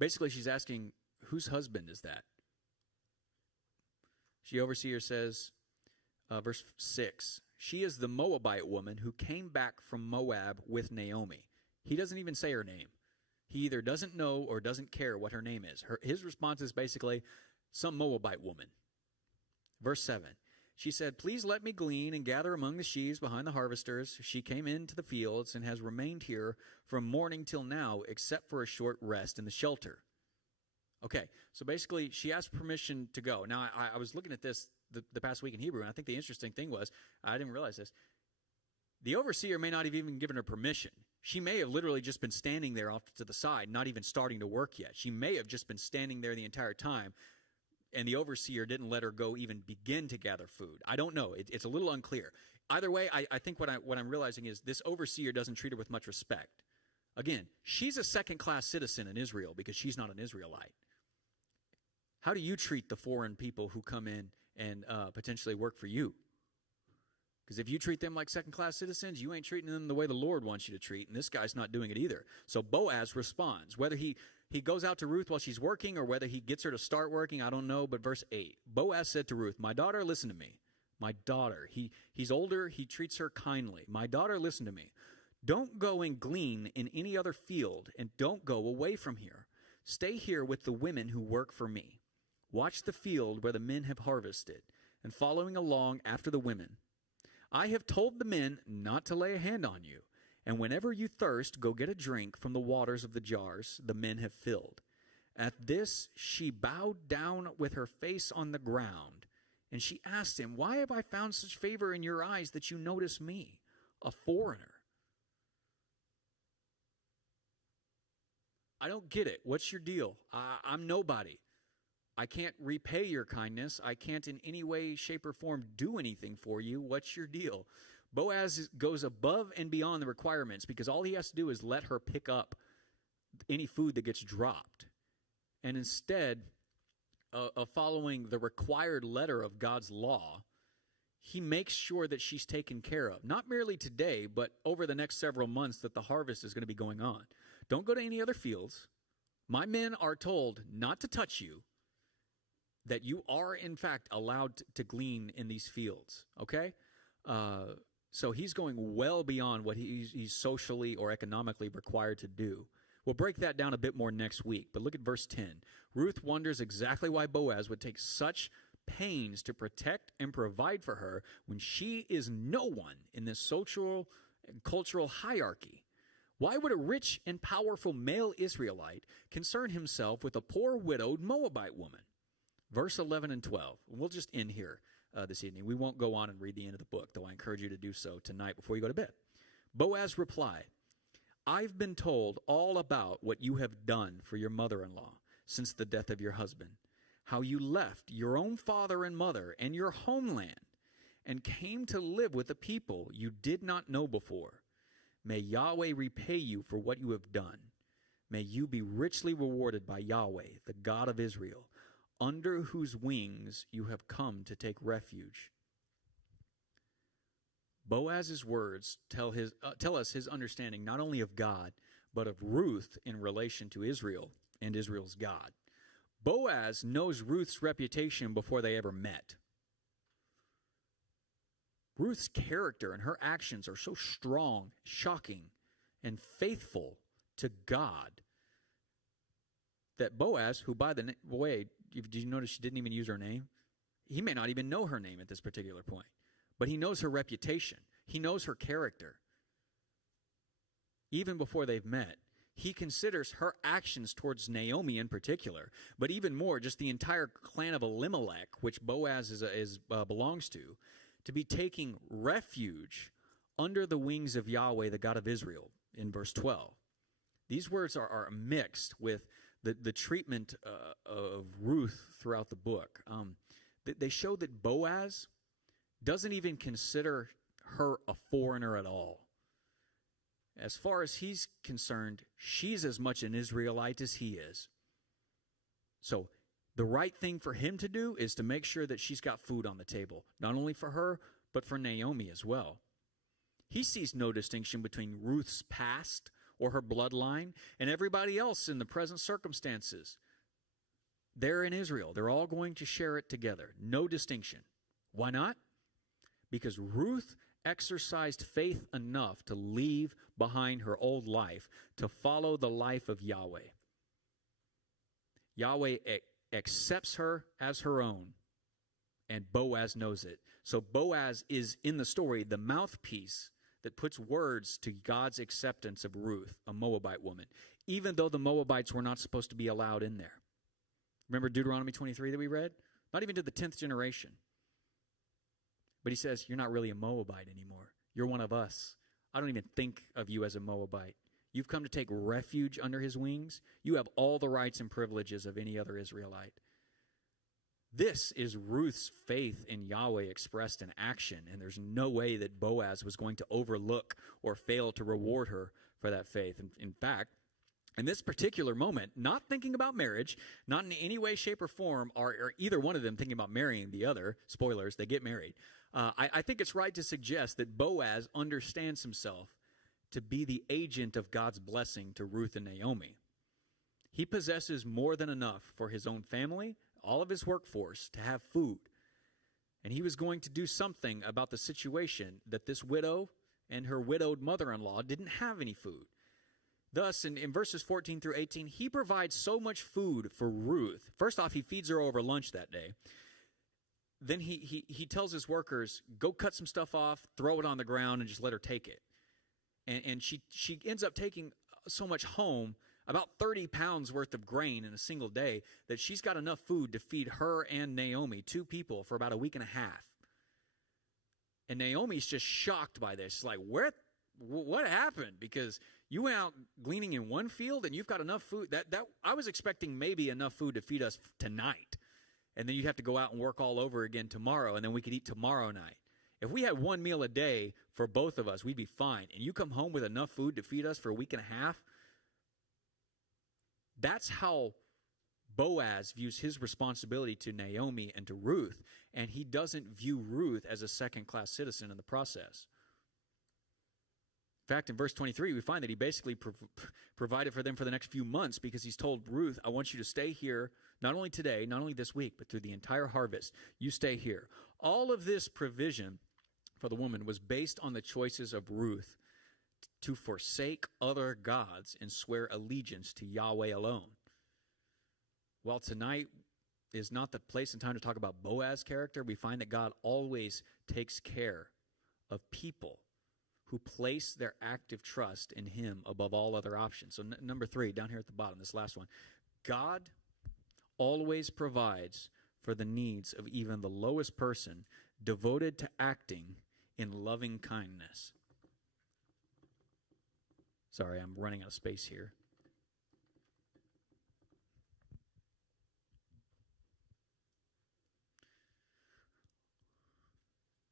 Basically, she's asking, whose husband is that? The overseer says, verse 6, she is the Moabite woman who came back from Moab with Naomi. He doesn't even say her name. He either doesn't know or doesn't care what her name is. His response is basically, some Moabite woman. Verse 7, she said, please let me glean and gather among the sheaves behind the harvesters. She came into the fields and has remained here from morning till now, except for a short rest in the shelter. Okay, so basically she asked permission to go. Now, I was looking at this the past week in Hebrew, and I think the interesting thing was, I didn't realize this, the overseer may not have even given her permission. She may have literally just been standing there off to the side, not even starting to work yet. She may have just been standing there the entire time, and the overseer didn't let her go even begin to gather food. I don't know. It's a little unclear. Either way, I think what I'm realizing is this overseer doesn't treat her with much respect. Again, she's a second-class citizen in Israel because she's not an Israelite. How do you treat the foreign people who come in and potentially work for you? Because if you treat them like second-class citizens, you ain't treating them the way the Lord wants you to treat, and this guy's not doing it either. So Boaz responds. Whether he goes out to Ruth while she's working or whether he gets her to start working, I don't know, but verse 8, Boaz said to Ruth, my daughter, listen to me. My daughter. He's older. He treats her kindly. My daughter, listen to me. Don't go and glean in any other field, and don't go away from here. Stay here with the women who work for me. Watch the field where the men have harvested, and following along after the women. I have told the men not to lay a hand on you, and whenever you thirst, go get a drink from the waters of the jars the men have filled. At this, she bowed down with her face on the ground, and she asked him, why have I found such favor in your eyes that you notice me, a foreigner? I don't get it. What's your deal? I'm nobody. I can't repay your kindness. I can't in any way, shape, or form do anything for you. What's your deal? Boaz goes above and beyond the requirements because all he has to do is let her pick up any food that gets dropped. And instead of following the required letter of God's law, he makes sure that she's taken care of. Not merely today, but over the next several months that the harvest is going to be going on. Don't go to any other fields. My men are told not to touch you, that you are, in fact, allowed to glean in these fields, okay? So he's going well beyond what he's socially or economically required to do. We'll break that down a bit more next week, but look at verse 10. Ruth wonders exactly why Boaz would take such pains to protect and provide for her when she is no one in this social and cultural hierarchy. Why would a rich and powerful male Israelite concern himself with a poor widowed Moabite woman? Verse 11 and 12. We'll just end here this evening. We won't go on and read the end of the book, though I encourage you to do so tonight before you go to bed. Boaz replied, I've been told all about what you have done for your mother-in-law since the death of your husband, how you left your own father and mother and your homeland and came to live with a people you did not know before. May Yahweh repay you for what you have done. May you be richly rewarded by Yahweh, the God of Israel, under whose wings you have come to take refuge. Boaz's words tell us his understanding not only of God, but of Ruth in relation to Israel and Israel's God. Boaz knows Ruth's reputation before they ever met. Ruth's character and her actions are so strong, shocking, and faithful to God that Boaz, who by the way, did you notice she didn't even use her name? He may not even know her name at this particular point, but he knows her reputation. He knows her character. Even before they've met, he considers her actions towards Naomi in particular, but even more, just the entire clan of Elimelech, which Boaz belongs to be taking refuge under the wings of Yahweh, the God of Israel, in verse 12. These words are mixed with the treatment of Ruth throughout the book. They show that Boaz doesn't even consider her a foreigner at all. As far as he's concerned, she's as much an Israelite as he is. So the right thing for him to do is to make sure that she's got food on the table, not only for her, but for Naomi as well. He sees no distinction between Ruth's past or her bloodline and everybody else in the present circumstances. They're in Israel. They're all going to share it together. No distinction. Why not? Because Ruth exercised faith enough to leave behind her old life to follow the life of Yahweh. Yahweh accepts her as her own, and Boaz knows it. So Boaz is, in the story, the mouthpiece that puts words to God's acceptance of Ruth, a Moabite woman, even though the Moabites were not supposed to be allowed in there. Remember Deuteronomy 23 that we read? Not even to the 10th generation. But he says, you're not really a Moabite anymore. You're one of us. I don't even think of you as a Moabite. You've come to take refuge under his wings. You have all the rights and privileges of any other Israelite. This is Ruth's faith in Yahweh expressed in action, and there's no way that Boaz was going to overlook or fail to reward her for that faith. In fact, in this particular moment, not thinking about marriage, not in any way, shape, or form, are either one of them thinking about marrying the other. Spoilers, they get married. I think it's right to suggest that Boaz understands himself to be the agent of God's blessing to Ruth and Naomi. He possesses more than enough for his own family, all of his workforce, to have food. And he was going to do something about the situation that this widow and her widowed mother-in-law didn't have any food. Thus, in verses 14 through 18, he provides so much food for Ruth. First off, he feeds her over lunch that day. Then he tells his workers, go cut some stuff off, throw it on the ground, and just let her take it. And she ends up taking so much home, about 30 pounds worth of grain in a single day, that she's got enough food to feed her and Naomi, two people, for about a week and a half. And Naomi's just shocked by this. She's like, what happened? Because you went out gleaning in one field and you've got enough food. That I was expecting maybe enough food to feed us tonight. and then you'd have to go out and work all over again tomorrow, and then we could eat tomorrow night. If we had one meal a day for both of us, we'd be fine. And you come home with enough food to feed us for a week and a half. That's how Boaz views his responsibility to Naomi and to Ruth, and he doesn't view Ruth as a second-class citizen in the process. In fact, in verse 23, we find that he basically provided for them for the next few months, because he's told Ruth, I want you to stay here, not only today, not only this week, but through the entire harvest. You stay here. All of this provision for the woman was based on the choices of Ruth to forsake other gods and swear allegiance to Yahweh alone. While tonight is not the place and time to talk about Boaz's character, we find that God always takes care of people who place their active trust in him above all other options. So number 3, down here at the bottom, this last one. God always provides for the needs of even the lowest person, devoted to acting in loving kindness. Sorry, I'm running out of space here.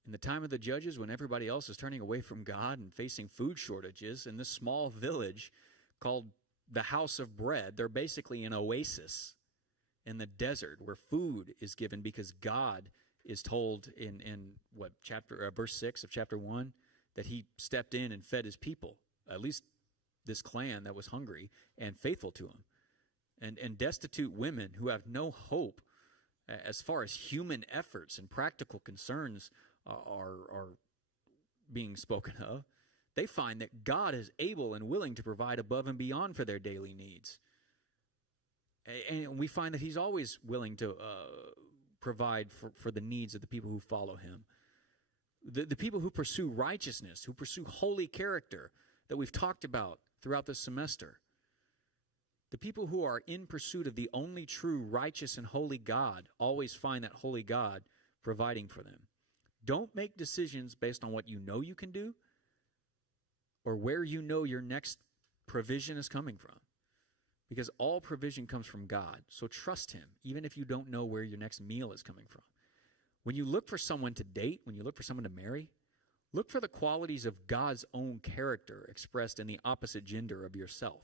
In the time of the judges, when everybody else is turning away from God and facing food shortages, in this small village called the House of Bread, they're basically an oasis in the desert where food is given because God is told in verse 6 of chapter 1 that he stepped in and fed his people, at least this clan that was hungry and faithful to him. And destitute women who have no hope as far as human efforts and practical concerns are being spoken of, they find that God is able and willing to provide above and beyond for their daily needs. And we find that he's always willing to provide for the needs of the people who follow him. The people who pursue righteousness, who pursue holy character that we've talked about throughout this semester. The people who are in pursuit of the only true righteous and holy God always find that holy God providing for them. Don't make decisions based on what you know you can do or where you know your next provision is coming from, because all provision comes from God. So trust him, even if you don't know where your next meal is coming from. When you look for someone to date, when you look for someone to marry, look for the qualities of God's own character expressed in the opposite gender of yourself.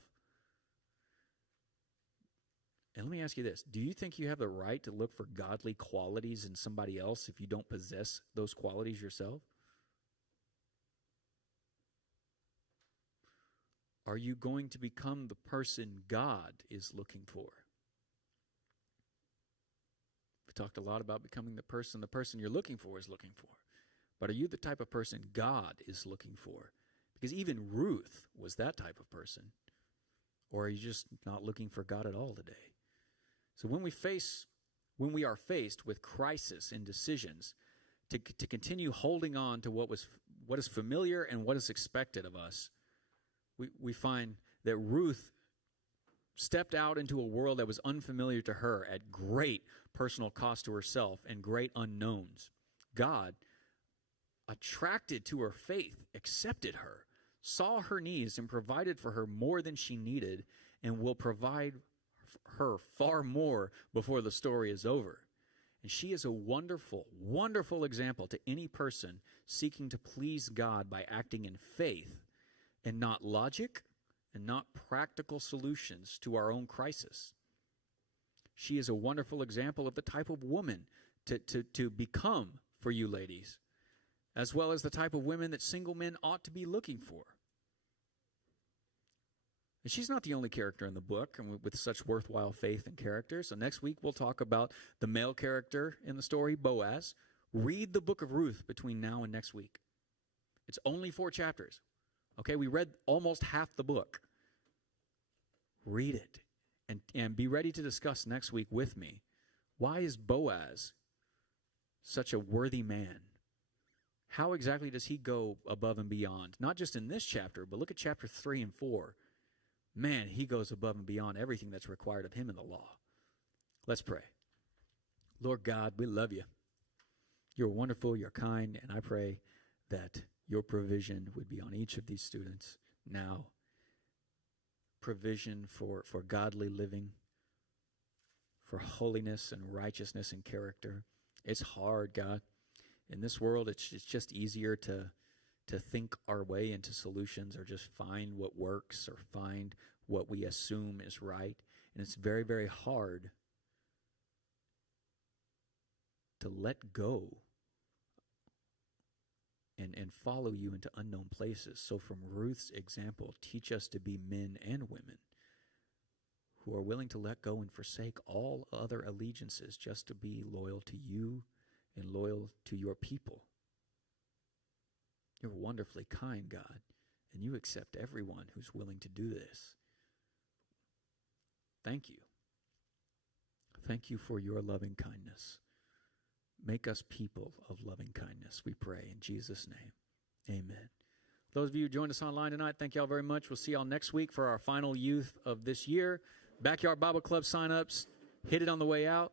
And let me ask you this. Do you think you have the right to look for godly qualities in somebody else if you don't possess those qualities yourself? Are you going to become the person God is looking for? We talked a lot about becoming the person you're looking for is looking for. But are you the type of person God is looking for? Because even Ruth was that type of person. Or are you just not looking for God at all today? So when we are faced with crisis and decisions, to continue holding on to what is familiar and what is expected of us, we find that Ruth stepped out into a world that was unfamiliar to her at great personal cost to herself and great unknowns. God, attracted to her faith, accepted her, saw her needs, and provided for her more than she needed, and will provide her far more before the story is over. And she is a wonderful, wonderful example to any person seeking to please God by acting in faith and not logic and not practical solutions to our own crisis. She is a wonderful example of the type of woman to become for you ladies, as well as the type of women that single men ought to be looking for. And she's not the only character in the book and with such worthwhile faith and character. So next week we'll talk about the male character in the story, Boaz. Read the book of Ruth between now and next week. It's only 4 chapters. Okay, we read almost half the book. Read it and be ready to discuss next week with me. Why is Boaz such a worthy man? How exactly does he go above and beyond? Not just in this chapter, but look at chapter 3 and 4. Man, he goes above and beyond everything that's required of him in the law. Let's pray. Lord God, we love you. You're wonderful, you're kind, and I pray that your provision would be on each of these students now. Provision for godly living, for holiness and righteousness and character. It's hard, God. In this world, it's just easier to think our way into solutions or just find what works or find what we assume is right. And it's very, very hard to let go and follow you into unknown places. So from Ruth's example, teach us to be men and women who are willing to let go and forsake all other allegiances just to be loyal to you and loyal to your people. You're wonderfully kind, God, and you accept everyone who's willing to do this. Thank you. Thank you for your loving kindness. Make us people of loving kindness, we pray in Jesus' name. Amen. Those of you who joined us online tonight, thank y'all very much. We'll see y'all next week for our final youth of this year. Backyard Bible Club sign-ups. Hit it on the way out.